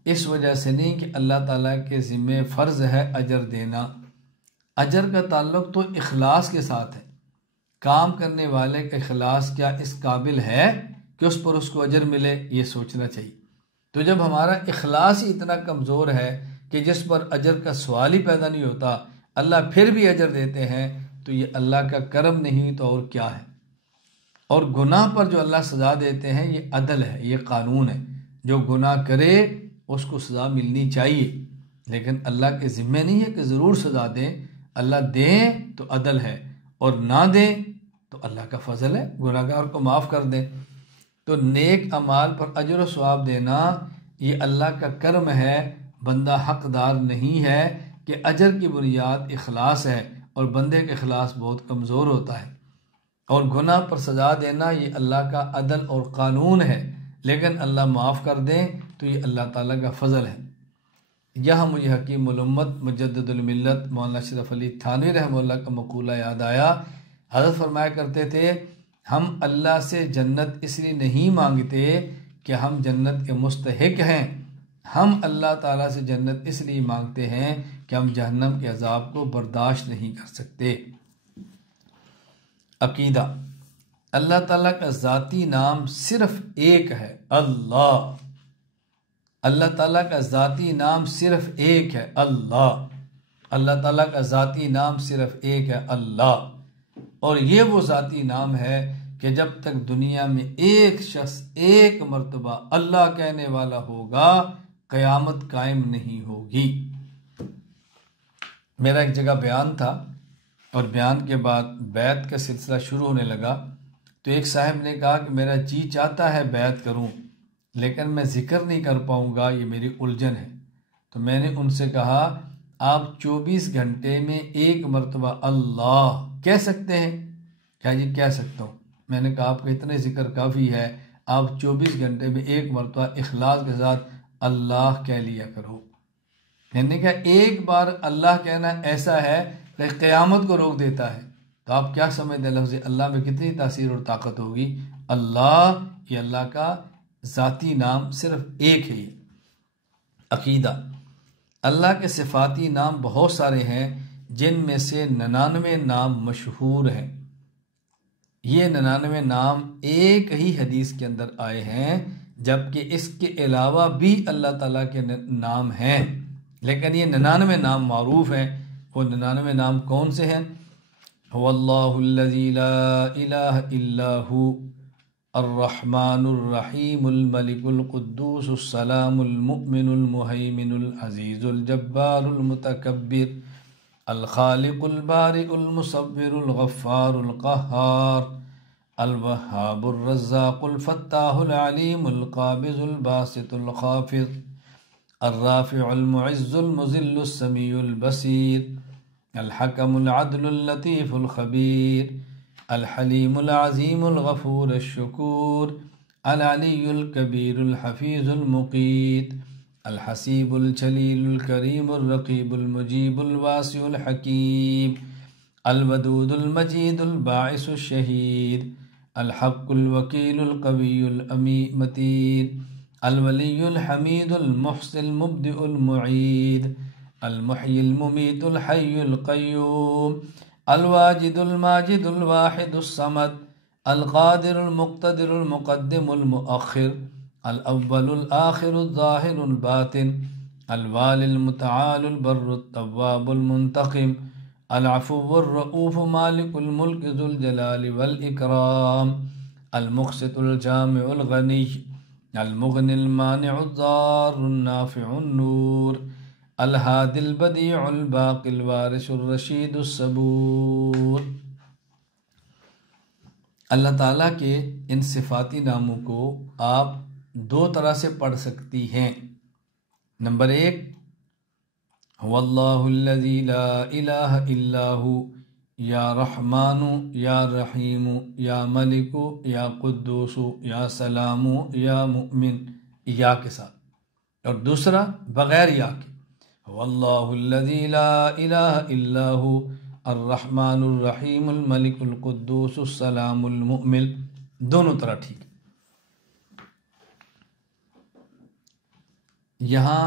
اس وجہ سے نہیں کہ اللہ تعالیٰ کے ذمہ فرض ہے اجر دینا۔ اجر کا تعلق تو اخلاص کے ساتھ ہے۔ کام کرنے والے کا اخلاص کیا اس قابل ہے کہ اس پر اس کو اجر ملے، یہ سوچنا چاہیے۔ تو جب ہمارا اخلاص ہی اتنا کمزور ہے کہ جس پر اجر کا سوال ہی پیدا نہیں ہوتا، اللہ پھر بھی اجر دیتے ہیں، تو یہ اللہ کا کرم نہیں تو اور کیا ہے۔ اور گناہ پر جو اللہ سزا دیتے ہیں، یہ عدل ہے، یہ قانون ہے۔ جو گناہ کرے اس کو سزا ملنی چاہیے، لیکن اللہ کے ذمہ نہیں ہے کہ ضرور سزا دیں۔ اللہ دیں تو عدل ہے، اور نہ دیں تو اللہ کا فضل ہے، گناہ گار کو معاف کر دیں۔ تو نیک اعمال پر اجر و ثواب دینا یہ اللہ کا کرم ہے، بندہ حقدار نہیں ہے کہ اجر کی بنیاد اخلاص ہے، اور بندے کا اخلاص بہت کمزور ہوتا ہے۔ اور گناہ پر سزا دینا یہ اللہ کا عدل اور قانون ہے، لیکن اللہ معاف کر دیں تو یہ اللہ تعالیٰ کا فضل ہے۔ یہاں مجھے حکیم الامت مجدد الملت مولانا اشرف علی تھانوی رحمہ اللہ کا مقولہ یاد آیا۔ حضرت فرمایا کرتے تھے، ہم اللہ سے جنت اس لیے نہیں مانگتے کہ ہم جنت کے مستحق ہیں، ہم اللہ تعالیٰ سے جنت اس لیے مانگتے ہیں کہ ہم جہنم کے عذاب کو برداشت نہیں کر سکتے۔ عقیدہ: اللہ تعالیٰ کا ذاتی نام صرف ایک ہے، اللہ۔ اللہ تعالیٰ کا ذاتی نام صرف ایک ہے، اللہ۔ اللہ تعالیٰ کا ذاتی نام صرف ایک ہے، اللہ۔ اور یہ وہ ذاتی نام ہے کہ جب تک دنیا میں ایک شخص ایک مرتبہ اللہ کہنے والا ہوگا، قیامت قائم نہیں ہوگی۔ میرا ایک جگہ بیان تھا، اور بیان کے بعد بیعت کا سلسلہ شروع ہونے لگا، تو ایک صاحب نے کہا کہ میرا جی چاہتا ہے بیعت کروں، لیکن میں ذکر نہیں کر پاؤں گا، یہ میری الجھن ہے۔ تو میں نے ان سے کہا، آپ 24 گھنٹے میں ایک مرتبہ اللہ کہہ سکتے ہیں؟ کیا جی کہہ سکتا ہوں۔ میں نے کہا آپ کا اتنے ذکر کافی ہے، آپ 24 گھنٹے میں ایک مرتبہ اخلاص کے ساتھ اللہ کہہ لیا کرو۔ میں نے کہا ایک بار اللہ کہنا ایسا ہے کہ قیامت کو روک دیتا ہے، تو آپ کیا سمجھتے ہیں لفظ اللہ میں کتنی تاثیر اور طاقت ہوگی۔ اللہ، یہ اللہ کا ذاتی نام صرف ایک ہے۔ عقیدہ: اللہ کے صفاتی نام بہت سارے ہیں، جن میں سے 99 نام مشہور ہیں۔ یہ 99 نام ایک ہی حدیث کے اندر آئے ہیں، جبکہ اس کے علاوہ بھی اللہ تعالیٰ کے نام ہیں، لیکن یہ 99 نام معروف ہیں۔ وہ 99 نام کون سے ہیں؟ واللہ الذی لا الہ الا ہو، الرحمن الرحیم، الملک القدوس السلام المؤمن المہیمن العزیز الجبار المتکبر، الخالق البارئ المصور الغفار القہار، الوہاب الرزاق الفتاح العلیم القابض الباسط الخافض، الرافع المعز المذل السمیع البصیر، الحکم العدل اللطیف الخبیر، الحلیم العظیم الغفور الشکور، العلی الکبیر الحفیظ المقیت، الحسیب الجلیل الکریم الرقیب المجیب الواسع الحکیم الودود المجید الباعث الشہید الحق الوکیل القوی المتین الولی الحمید المحصی المبدئ المعید المحیی الممیت الحی القیوم الواجد الماجد الواحد الصمد القادر المقتدر المقدم المؤخر الاول الآخر الظاہر الباطن الوالي المتعال البر التواب المنتقم العفو الرؤوف مالك الملك ذو الجلال والإكرام المقسط الجامع الغني المغني المانع الضار النافع النور الهادي البديع الباقي الوارث الرشيد الصبور۔ اللہ تعالیٰ کے ان صفاتی ناموں کو آپ دو طرح سے پڑھ سکتی ہیں۔ نمبر 1، هو اللہ الذی لا الہ الا ہو، یا رحمان یا رحیم یا ملک یا قدوس یا سلام یا مؤمن، یا کے ساتھ۔ اور دوسرا بغیر یا کے، هو اللہ الذی لا الہ الا ہو الرحمن الرحیم الملک القدوس السلام المؤمن، دونوں طرح ٹھیک ہے۔ یہاں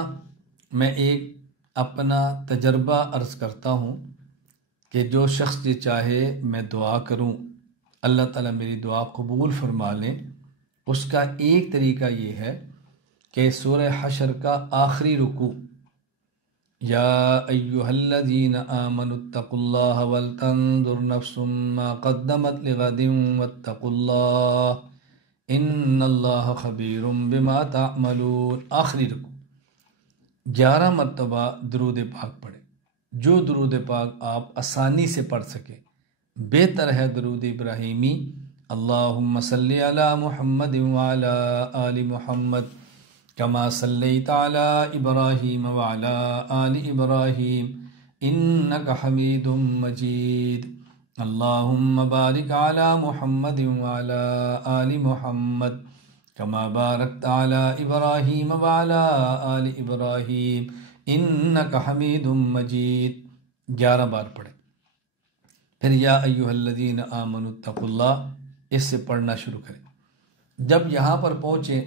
میں ایک اپنا تجربہ عرض کرتا ہوں کہ جو شخص یہ چاہے میں دعا کروں اللہ تعالیٰ میری دعا قبول فرما لیں، اس کا ایک طریقہ یہ ہے کہ سورہ حشر کا آخری رکوع، یا ایہا الذین آمنوا اتقوا اللہ ولتنظر نفس ما قدمت لغد واتقوا اللہ ان اللہ خبیر بما تعملون، آخری رکوع 11 مرتبہ درود پاک پڑھیں۔ جو درود پاک آپ آسانی سے پڑھ سکیں، بہتر ہے درود ابراہیمی، اللہم صلی علی محمد وعلی آل محمد کما صلیت علی ابراہیم وعلی آل ابراہیم انک حمید مجید، اللہم بارک علی محمد وعلی آل محمد کما بارکت علی ابراہیم وعلی آل ابراہیم انک حمید مجید 11 بار پڑھیں۔ پھر یا ایہا الذین آمنوا اتقوا اللہ، اس سے پڑھنا شروع کریں۔ جب یہاں پر پہنچے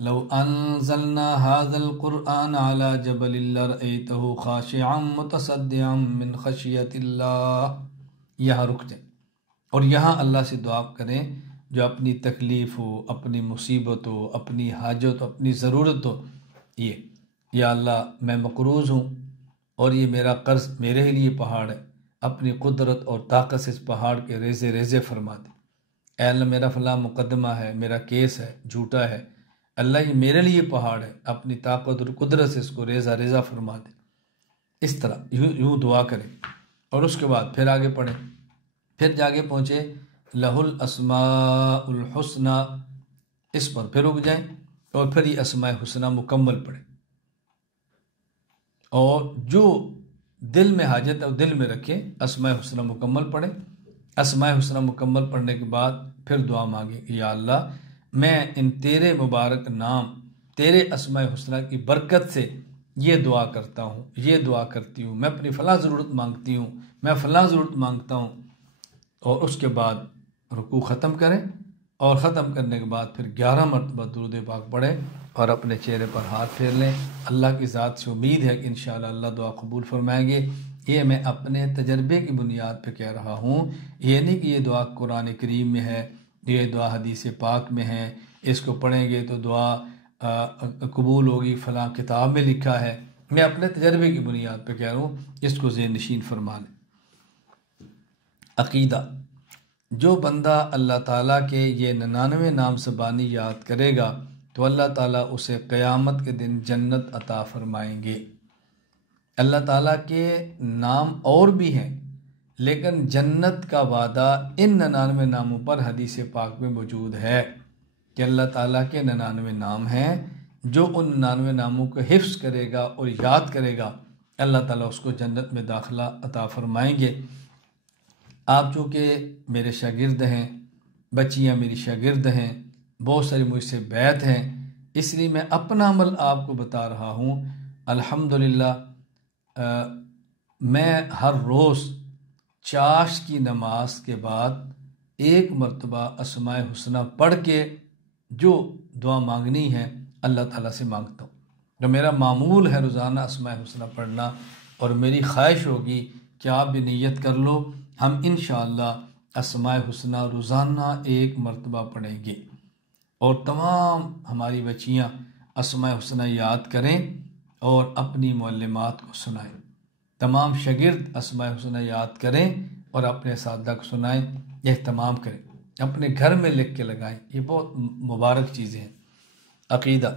لو انزلنا هذا القرآن على جبل لرأيته خاشعا متصدعا من خشیت اللہ، یہاں رک جائیں اور یہاں اللہ سے دعا کریں جو اپنی تکلیف ہو، اپنی مصیبت ہو، اپنی حاجت ہو، اپنی ضرورت ہو، یہ یا اللہ میں مقروض ہوں اور یہ میرا قرض میرے ہی لیے پہاڑ ہے، اپنی قدرت اور طاقت سے اس پہاڑ کے ریزے ریزے فرما دے۔ اے اللہ میرا فلاں مقدمہ ہے، میرا کیس ہے، جھوٹا ہے، اللہ یہ میرے لیے پہاڑ ہے، اپنی طاقت اور قدرت سے اس کو ریزہ ریزہ فرما دے۔ اس طرح یوں دعا کریں اور اس کے بعد پھر آگے پڑھیں۔ پھر جاگے پہنچے لہ الاسماء الحسنی، اس پر پھر رک جائیں اور پھر یہ اسماء حسنہ مکمل پڑھیں، اور جو دل میں حاجت ہے وہ دل میں رکھیں، اسماء حسنہ مکمل پڑھیں۔ اسماء حسنہ مکمل پڑھنے کے بعد پھر دعا مانگیں، یا اللہ میں ان تیرے مبارک نام، تیرے اسماء حسنہ کی برکت سے یہ دعا کرتا ہوں، یہ دعا کرتی ہوں، میں اپنی فلاں ضرورت مانگتی ہوں، میں فلاں ضرورت مانگتا ہوں۔ اور اس کے بعد رکوع ختم کریں اور ختم کرنے کے بعد پھر 11 مرتبہ درود پاک پڑھیں اور اپنے چہرے پر ہاتھ پھیر لیں۔ اللہ کی ذات سے امید ہے کہ انشاءاللہ اللہ دعا قبول فرمائیں گے۔ یہ میں اپنے تجربے کی بنیاد پہ کہہ رہا ہوں، یہ نہیں کہ یہ دعا قرآن کریم میں ہے، یہ دعا حدیث پاک میں ہے، اس کو پڑھیں گے تو دعا قبول ہوگی، فلاں کتاب میں لکھا ہے۔ میں اپنے تجربے کی بنیاد پہ کہہ رہا ہوں، اس کو ذہن نشین فرما لیں۔ عقیدہ، جو بندہ اللہ تعالیٰ کے یہ 99 نام سبانی یاد کرے گا تو اللہ تعالیٰ اسے قیامت کے دن جنت عطا فرمائیں گے۔ اللہ تعالیٰ کے نام اور بھی ہیں، لیکن جنت کا وعدہ ان 99 ناموں پر حدیث پاک میں موجود ہے کہ اللہ تعالیٰ کے 99 نام ہیں، جو ان 99 ناموں کو حفظ کرے گا اور یاد کرے گا اللہ تعالیٰ اس کو جنت میں داخلہ عطا فرمائیں گے۔ آپ چونکہ میرے شاگرد ہیں، بچیاں میری شاگرد ہیں، بہت ساری مجھ سے بیعت ہیں، اس لیے میں اپنا عمل آپ کو بتا رہا ہوں۔ الحمدللہ میں ہر روز چاش کی نماز کے بعد ایک مرتبہ اسماء حسنہ پڑھ کے جو دعا مانگنی ہے اللہ تعالیٰ سے مانگتا ہوں۔ تو میرا معمول ہے روزانہ اسماء حسنہ پڑھنا، اور میری خواہش ہوگی کہ آپ بھی نیت کر لو، ہم انشاءاللہ اسماء حسنہ روزانہ ایک مرتبہ پڑھیں گے، اور تمام ہماری بچیاں اسماء حسنہ یاد کریں اور اپنی معلمات کو سنائیں۔ تمام شاگرد اسماء حسنہ یاد کریں اور اپنے اساتذہ کو سنائیں، اہتمام کریں، اپنے گھر میں لکھ کے لگائیں، یہ بہت مبارک چیزیں ہیں۔ عقیدہ: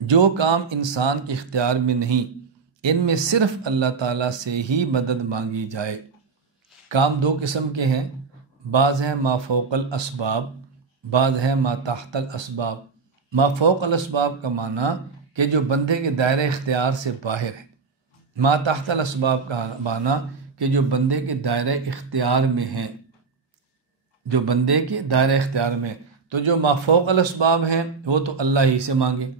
جو کام انسان کے اختیار میں نہیں، ان میں صرف اللہ تعالیٰ سے ہی مدد مانگی جائے۔ کام دو قسم کے ہیں، بعض ہیں ما فوق الاسباب، بعض ہیں ما تحت الاسباب۔ ما فوق الاسباب کا معنی کہ جو بندے کے دائرہ اختیار سے باہر ہے، ما تحت الاسباب کا معنی کہ جو بندے کے دائرہ اختیار میں ہیں، جو بندے کے دائرہ اختیار میں۔ تو جو ما فوق الاسباب ہیں وہ تو اللہ ہی سے مانگے،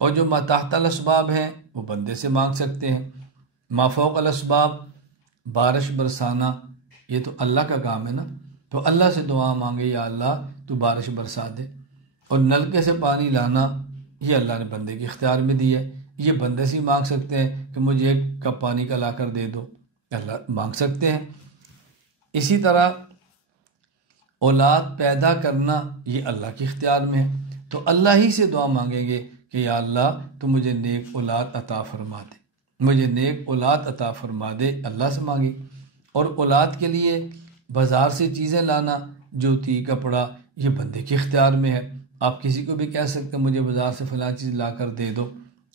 اور جو ما تحت الاسباب ہیں وہ بندے سے مانگ سکتے ہیں۔ ما فوق الاسباب، بارش برسانا، یہ تو اللہ کا کام ہے نا، تو اللہ سے دعا مانگے یا اللہ تو بارش برسا دے۔ اور نلکے سے پانی لانا، یہ اللہ نے بندے کے اختیار میں دی ہے، یہ بندے سے ہی مانگ سکتے ہیں کہ مجھے ایک کپ پانی کا لا کر دے دو، اللہ مانگ سکتے ہیں۔ اسی طرح اولاد پیدا کرنا، یہ اللہ کے اختیار میں ہے، تو اللہ ہی سے دعا مانگیں گے کہ یا اللہ تو مجھے نیک اولاد عطا فرما دے، مجھے نیک اولاد عطا فرما دے، اللہ سے مانگے۔ اور اولاد کے لیے بازار سے چیزیں لانا، جوتی کپڑا، یہ بندے کے اختیار میں ہے، آپ کسی کو بھی کہہ سکتے ہیں مجھے بازار سے فلاں چیز لا کر دے دو،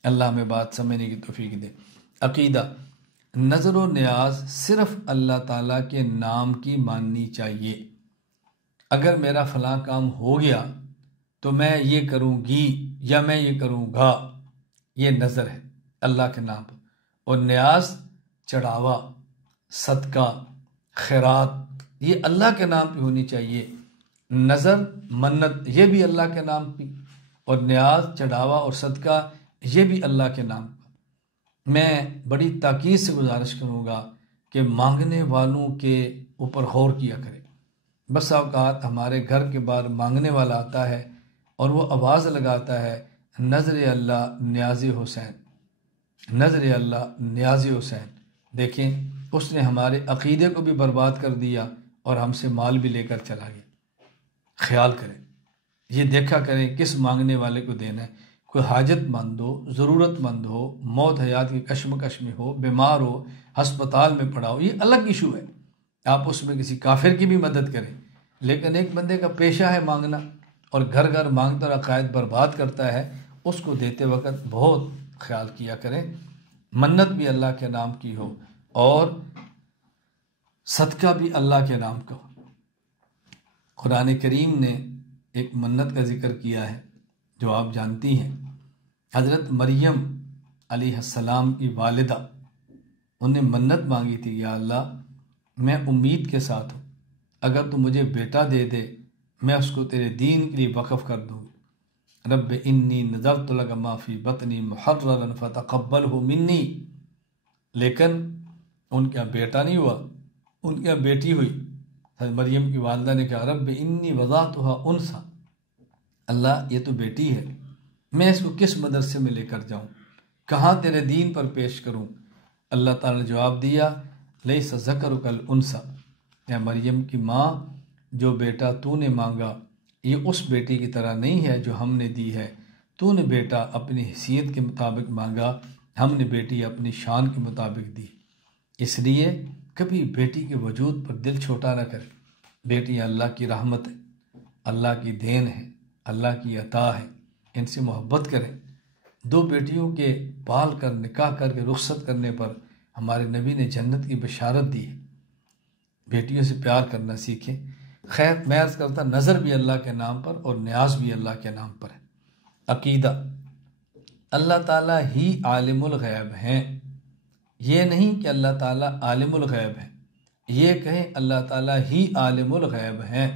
اللہ ہمیں بات سمجھنے کی توفیق دے۔ عقیدہ: نظر و نیاز صرف اللہ تعالیٰ کے نام کی ماننی چاہیے۔ اگر میرا فلاں کام ہو گیا تو میں یہ کروں گی یا میں یہ کروں گا، یہ نظر ہے اللہ کے نام پر۔ اور نیاز چڑھاوا، صدقہ، خیرات، یہ اللہ کے نام پہ ہونی چاہیے۔ نظر، منت، یہ بھی اللہ کے نام پہ، اور نیاز، چڑھاوا اور صدقہ یہ بھی اللہ کے نام پر۔ میں بڑی تاکید سے گزارش کروں گا کہ مانگنے والوں کے اوپر غور کیا کریں۔ بس اوقات ہمارے گھر کے باہر مانگنے والا آتا ہے اور وہ آواز لگاتا ہے نظر اللہ نیاز حسین، نظر اللہ نیاز حسین۔ دیکھیں اس نے ہمارے عقیدے کو بھی برباد کر دیا اور ہم سے مال بھی لے کر چلا گیا۔ خیال کریں، یہ دیکھا کریں کس مانگنے والے کو دینا ہے۔ کوئی حاجت مند ہو، ضرورت مند ہو، موت حیات کی کشمکش میں ہو، بیمار ہو، ہسپتال میں پڑا ہو، یہ الگ ایشو ہے، آپ اس میں کسی کافر کی بھی مدد کریں۔ لیکن ایک بندے کا پیشہ ہے مانگنا، اور گھر گھر مانگتا اور عقائد برباد کرتا ہے، اس کو دیتے وقت بہت خیال کیا کریں۔ منت بھی اللہ کے نام کی ہو اور صدقہ بھی اللہ کے نام کا ہو۔ قرآن کریم نے ایک منت کا ذکر کیا ہے جو آپ جانتی ہیں۔ حضرت مریم علیہ السلام کی والدہ، انہیں منت مانگی تھی یا اللہ میں امید کے ساتھ ہوں، اگر تو مجھے بیٹا دے دے میں اس کو تیرے دین کے لیے وقف کر دوں گی۔ رب انی نذرت لک ما فی بطنی محررا فتقبلہ منی۔ لیکن ان کا بیٹا نہیں ہوا، ان کی بیٹی ہوئی۔ حضرت مریم کی والدہ نے کہا رب انی وضعتھا انثی، اللہ یہ تو بیٹی ہے، میں اس کو کس مدرسے میں لے کر جاؤں، کہاں تیرے دین پر پیش کروں؟ اللہ تعالیٰ نے جواب دیا لیس ذکر کالانثی، اے مریم کی ماں جو بیٹا تو نے مانگا یہ اس بیٹی کی طرح نہیں ہے جو ہم نے دی ہے، تو نے بیٹا اپنی حیثیت کے مطابق مانگا، ہم نے بیٹی اپنی شان کے مطابق دی۔ اس لیے کبھی بیٹی کے وجود پر دل چھوٹا نہ کرے۔ بیٹی اللہ کی رحمت ہے، اللہ کی دین ہے، اللہ کی عطا ہے، ان سے محبت کریں۔ دو بیٹیوں کے پال کر نکاح کر کے رخصت کرنے پر ہمارے نبی نے جنت کی بشارت دی ہے۔ بیٹیوں سے پیار کرنا سیکھیں۔ خیر میں عرض کرتا نظر بھی اللہ کے نام پر اور نیاز بھی اللہ کے نام پر ہے۔ عقیدہ: اللہ تعالیٰ ہی عالم الغیب ہیں، یہ نہیں کہ اللہ تعالیٰ عالم الغیب ہے، یہ کہیں اللہ تعالیٰ ہی عالم الغیب ہیں،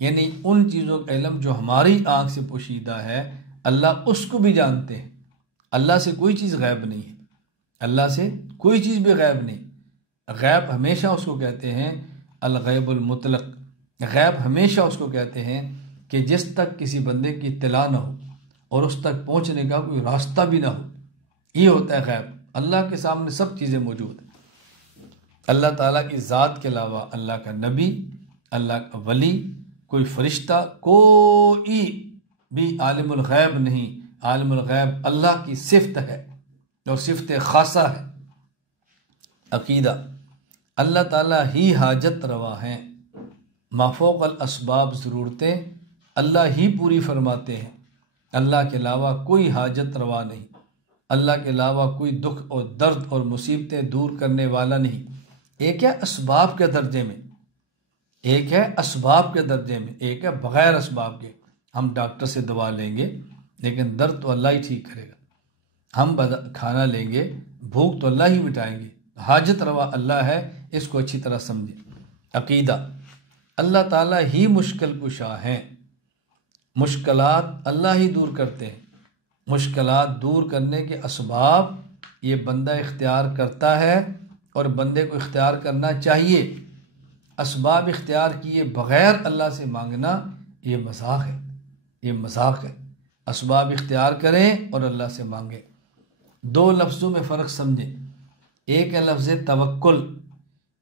یعنی ان چیزوں کا علم جو ہماری آنکھ سے پوشیدہ ہے اللہ اس کو بھی جانتے ہیں۔ اللہ سے کوئی چیز غائب نہیں ہے، اللہ سے کوئی چیز بھی غائب نہیں۔ غیب ہمیشہ اس کو کہتے ہیں الغیب المطلق، غیب ہمیشہ اس کو کہتے ہیں کہ جس تک کسی بندے کی اطلاع نہ ہو اور اس تک پہنچنے کا کوئی راستہ بھی نہ ہو، یہ ہوتا ہے غیب۔ اللہ کے سامنے سب چیزیں موجود ہیں۔ اللہ تعالیٰ کی ذات کے علاوہ اللہ کا نبی، اللہ کا ولی، کوئی فرشتہ، کوئی بھی عالم الغیب نہیں۔ عالم الغیب اللہ کی صفت ہے اور صفت خاصہ ہے۔ عقیدہ، اللہ تعالیٰ ہی حاجت روا ہیں، مافوق الاسباب ضرورتیں اللہ ہی پوری فرماتے ہیں۔ اللہ کے علاوہ کوئی حاجت روا نہیں، اللہ کے علاوہ کوئی دکھ اور درد اور مصیبتیں دور کرنے والا نہیں۔ ایک ہے اسباب کے درجے میں، ایک ہے اسباب کے درجے میں، ایک ہے بغیر اسباب کے۔ ہم ڈاکٹر سے دوا لیں گے لیکن درد تو اللہ ہی ٹھیک کرے گا، ہم کھانا لیں گے، بھوک تو اللہ ہی مٹائیں گے۔ حاجت روا اللہ ہے، اس کو اچھی طرح سمجھیں۔ عقیدہ، اللہ تعالیٰ ہی مشکل کشا ہیں، مشکلات اللہ ہی دور کرتے ہیں۔ مشکلات دور کرنے کے اسباب یہ بندہ اختیار کرتا ہے اور بندے کو اختیار کرنا چاہیے۔ اسباب اختیار کیے بغیر اللہ سے مانگنا یہ مذاق ہے، یہ مذاق ہے۔ اسباب اختیار کریں اور اللہ سے مانگیں۔ دو لفظوں میں فرق سمجھیں، ایک ہے لفظ توکل،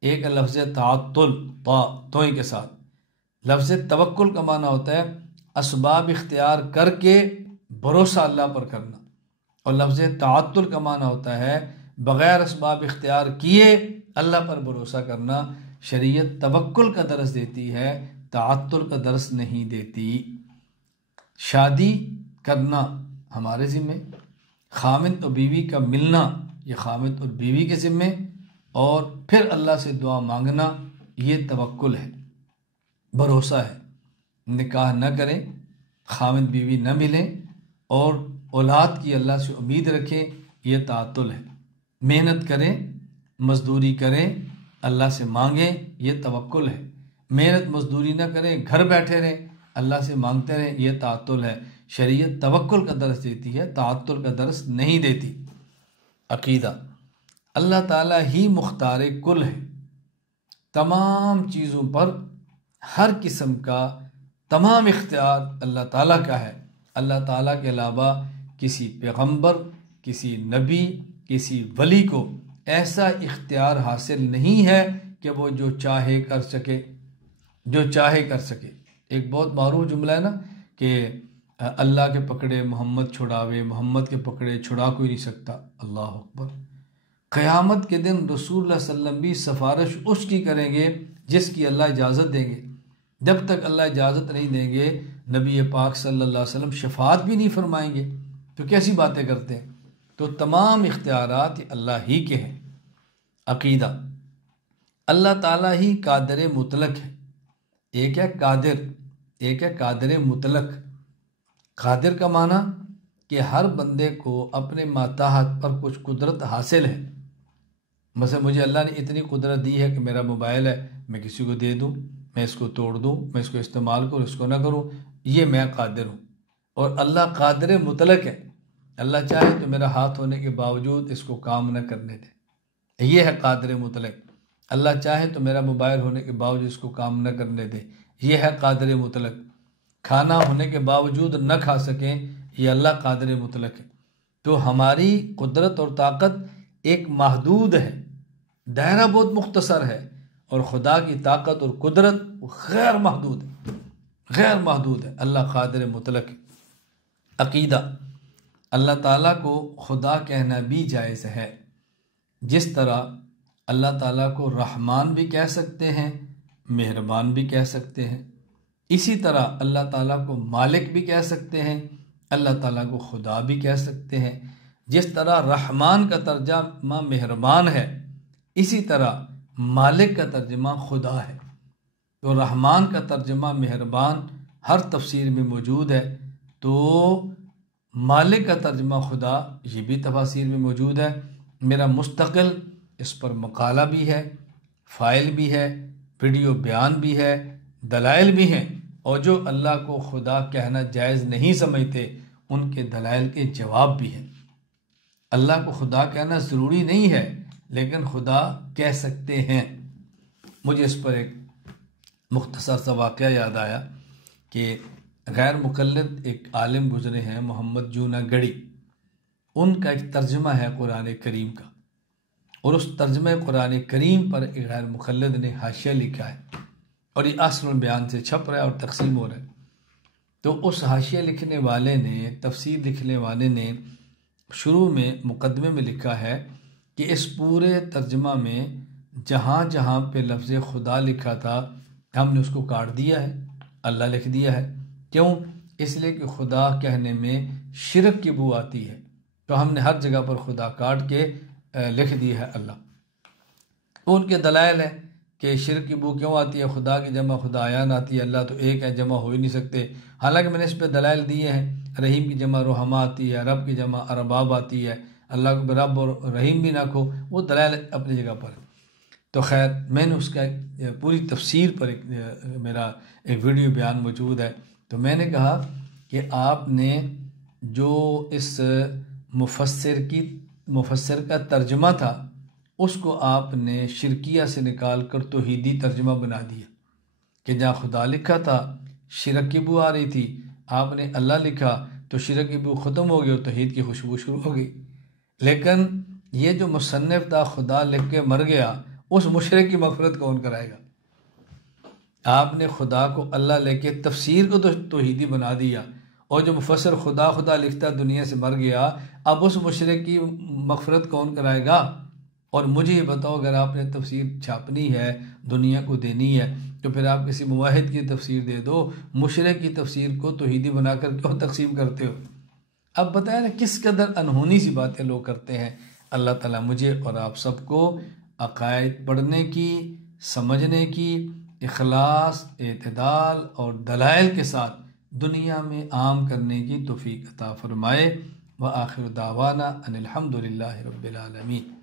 ایک ہے لفظ تعطل، توئیں کے ساتھ۔ لفظ توکل کا معنی ہوتا ہے اسباب اختیار کر کے بھروسہ اللہ پر کرنا، اور لفظ تعطل کا معنی ہوتا ہے بغیر اسباب اختیار کیے اللہ پر بھروسہ کرنا۔ شریعت توکل کا درس دیتی ہے، تعطل کا درس نہیں دیتی۔ شادی کرنا ہمارے ذمے، خامد اور بیوی کا ملنا یہ خامد اور بیوی کے ذمے، اور پھر اللہ سے دعا مانگنا یہ توکل ہے، بھروسہ ہے۔ نکاح نہ کریں، خامد بیوی نہ ملیں اور اولاد کی اللہ سے امید رکھیں، یہ تعطل ہے۔ محنت کریں، مزدوری کریں، اللہ سے مانگیں، یہ توکل ہے۔ محنت مزدوری نہ کریں، گھر بیٹھے رہیں، اللہ سے مانگتے رہیں، یہ تعطل ہے۔ شریعت توکل کا درس دیتی ہے، تعطل کا درس نہیں دیتی۔ عقیدہ، اللہ تعالیٰ ہی مختار کل ہے، تمام چیزوں پر ہر قسم کا تمام اختیار اللہ تعالیٰ کا ہے۔ اللہ تعالیٰ کے علاوہ کسی پیغمبر، کسی نبی، کسی ولی کو ایسا اختیار حاصل نہیں ہے کہ وہ جو چاہے کر سکے، جو چاہے کر سکے۔ ایک بہت معروف جملہ ہے نا کہ اللہ کے پکڑے محمد چھڑاوے، محمد کے پکڑے چھڑا کوئی نہیں سکتا۔ اللہ اکبر۔ قیامت کے دن رسول اللہ صلی اللہ علیہ وسلم بھی سفارش اس کی کریں گے جس کی اللہ اجازت دیں گے۔ جب تک اللہ اجازت نہیں دیں گے نبی پاک صلی اللہ علیہ وسلم شفاعت بھی نہیں فرمائیں گے۔ تو کیسی باتیں کرتے ہیں؟ تو تمام اختیارات اللہ ہی کے ہیں۔ عقیدہ، اللہ تعالیٰ ہی قادر مطلق ہے۔ ایک ہے قادر، ایک ہے قادر مطلق۔ قادر کا معنی کہ ہر بندے کو اپنے ماتحت پر کچھ قدرت حاصل ہے۔ مثلا مجھے اللہ نے اتنی قدرت دی ہے کہ میرا موبائل ہے، میں کسی کو دے دوں، میں اس کو توڑ دوں، میں اس کو استعمال کروں، اس کو نہ کروں، یہ میں قادر ہوں۔ اور اللہ قادر مطلق ہے، اللہ چاہے تو میرا ہاتھ ہونے کے باوجود اس کو کام نہ کرنے دے، یہ ہے قادر مطلق۔ اللہ چاہے تو میرا موبائل ہونے کے باوجود اس کو کام نہ کرنے دے، یہ ہے قادر مطلق۔ کھانا ہونے کے باوجود نہ کھا سکیں، یہ اللہ قادر مطلق ہے۔ تو ہماری قدرت اور طاقت ایک محدود ہے، دائرہ بہت مختصر ہے، اور خدا کی طاقت اور قدرت غیر محدود ہے، غیر محدود ہے۔ اللہ قادر مطلق ہے۔ عقیدہ، اللہ تعالیٰ کو خدا کہنا بھی جائز ہے، جس طرح اللہ تعالیٰ کو رحمان بھی کہہ سکتے ہیں، مہربان بھی کہہ سکتے ہیں، اسی طرح اللہ تعالیٰ کو مالک بھی کہہ سکتے ہیں، اللہ تعالیٰ کو خدا بھی کہہ سکتے ہیں۔ جس طرح رحمان کا ترجمہ مہربان ہے، اسی طرح مالک کا ترجمہ خدا ہے۔ تو رحمان کا ترجمہ مہربان ہر تفسیر میں موجود ہے، تو مالک کا ترجمہ خدا یہ بھی تفاسیر میں موجود ہے۔ میرا مستقل اس پر مقالہ بھی ہے، فائل بھی ہے، ویڈیو بیان بھی ہے، دلائل بھی ہیں، اور جو اللہ کو خدا کہنا جائز نہیں سمجھتے ان کے دلائل کے جواب بھی ہیں۔ اللہ کو خدا کہنا ضروری نہیں ہے، لیکن خدا کہہ سکتے ہیں۔ مجھے اس پر ایک مختصر سا واقعہ یاد آیا کہ غیر مقلد ایک عالم گزرے ہیں، محمد جونا گڑی۔ ان کا ایک ترجمہ ہے قرآن کریم کا، اور اس ترجمہ قرآن کریم پر ایک غیر مقلد نے حاشیہ لکھا ہے، اور یہ اصل البیان سے چھپ رہا ہے اور تقسیم ہو رہا ہے۔ تو اس حاشیہ لکھنے والے نے، تفسیر لکھنے والے نے شروع میں مقدمے میں لکھا ہے کہ اس پورے ترجمہ میں جہاں جہاں پہ لفظ خدا لکھا تھا ہم نے اس کو کاٹ دیا ہے، اللہ لکھ دیا ہے۔ کیوں؟ اس لیے کہ خدا کہنے میں شرک کی بو آتی ہے، تو ہم نے ہر جگہ پر خدا کاٹ کے لکھ دی ہے اللہ۔ ان کے دلائل ہیں کہ شرک کی بو کیوں آتی ہے، خدا کی جمع خدایان آتی ہے، اللہ تو ایک ہے، جمع ہو ہی نہیں سکتے۔ حالانکہ میں نے اس پہ دلائل دیے ہیں، رحیم کی جمع رحمہ آتی ہے، رب کی جمع ارباب آتی ہے، اللہ کو رب اور رحیم بھی نہ کہو، وہ دلائل اپنی جگہ پر ہے۔ تو خیر، میں نے اس کا پوری تفسیر پر میرا ایک ویڈیو بیان موجود ہے۔ تو میں نے کہا کہ آپ نے جو اس مفسر کا ترجمہ تھا اس کو آپ نے شرکیہ سے نکال کر توحیدی ترجمہ بنا دیا، کہ جہاں خدا لکھا تھا شرک کی بو آ رہی تھی، آپ نے اللہ لکھا تو شرک کی بو ختم ہو گئی اور توحید کی خوشبو شروع ہو گئی۔ لیکن یہ جو مصنف تھا خدا لکھ کے مر گیا، اس مشرک کی مغفرت کون کرائے گا؟ آپ نے خدا کو اللہ لے کے تفسیر کو تو توحیدی بنا دیا، اور جو مفسر خدا خدا لکھتا دنیا سے مر گیا، اب اس مشرک کی مغفرت کون کرائے گا؟ اور مجھے یہ بتاؤ، اگر آپ نے تفسیر چھاپنی ہے، دنیا کو دینی ہے، تو پھر آپ کسی موحد کی تفسیر دے دو، مشرک کی تفسیر کو توحیدی بنا کر کیوں تقسیم کرتے ہو؟ اب بتائیں نا کس قدر انہونی سی باتیں لوگ کرتے ہیں۔ اللہ تعالیٰ مجھے اور آپ سب کو عقائد پڑھنے کی، سمجھنے کی، اخلاص، اعتدال اور دلائل کے ساتھ دنیا میں عام کرنے کی توفیق عطا فرمائے۔ وآخر دعوانا ان الحمد للہ رب العالمین۔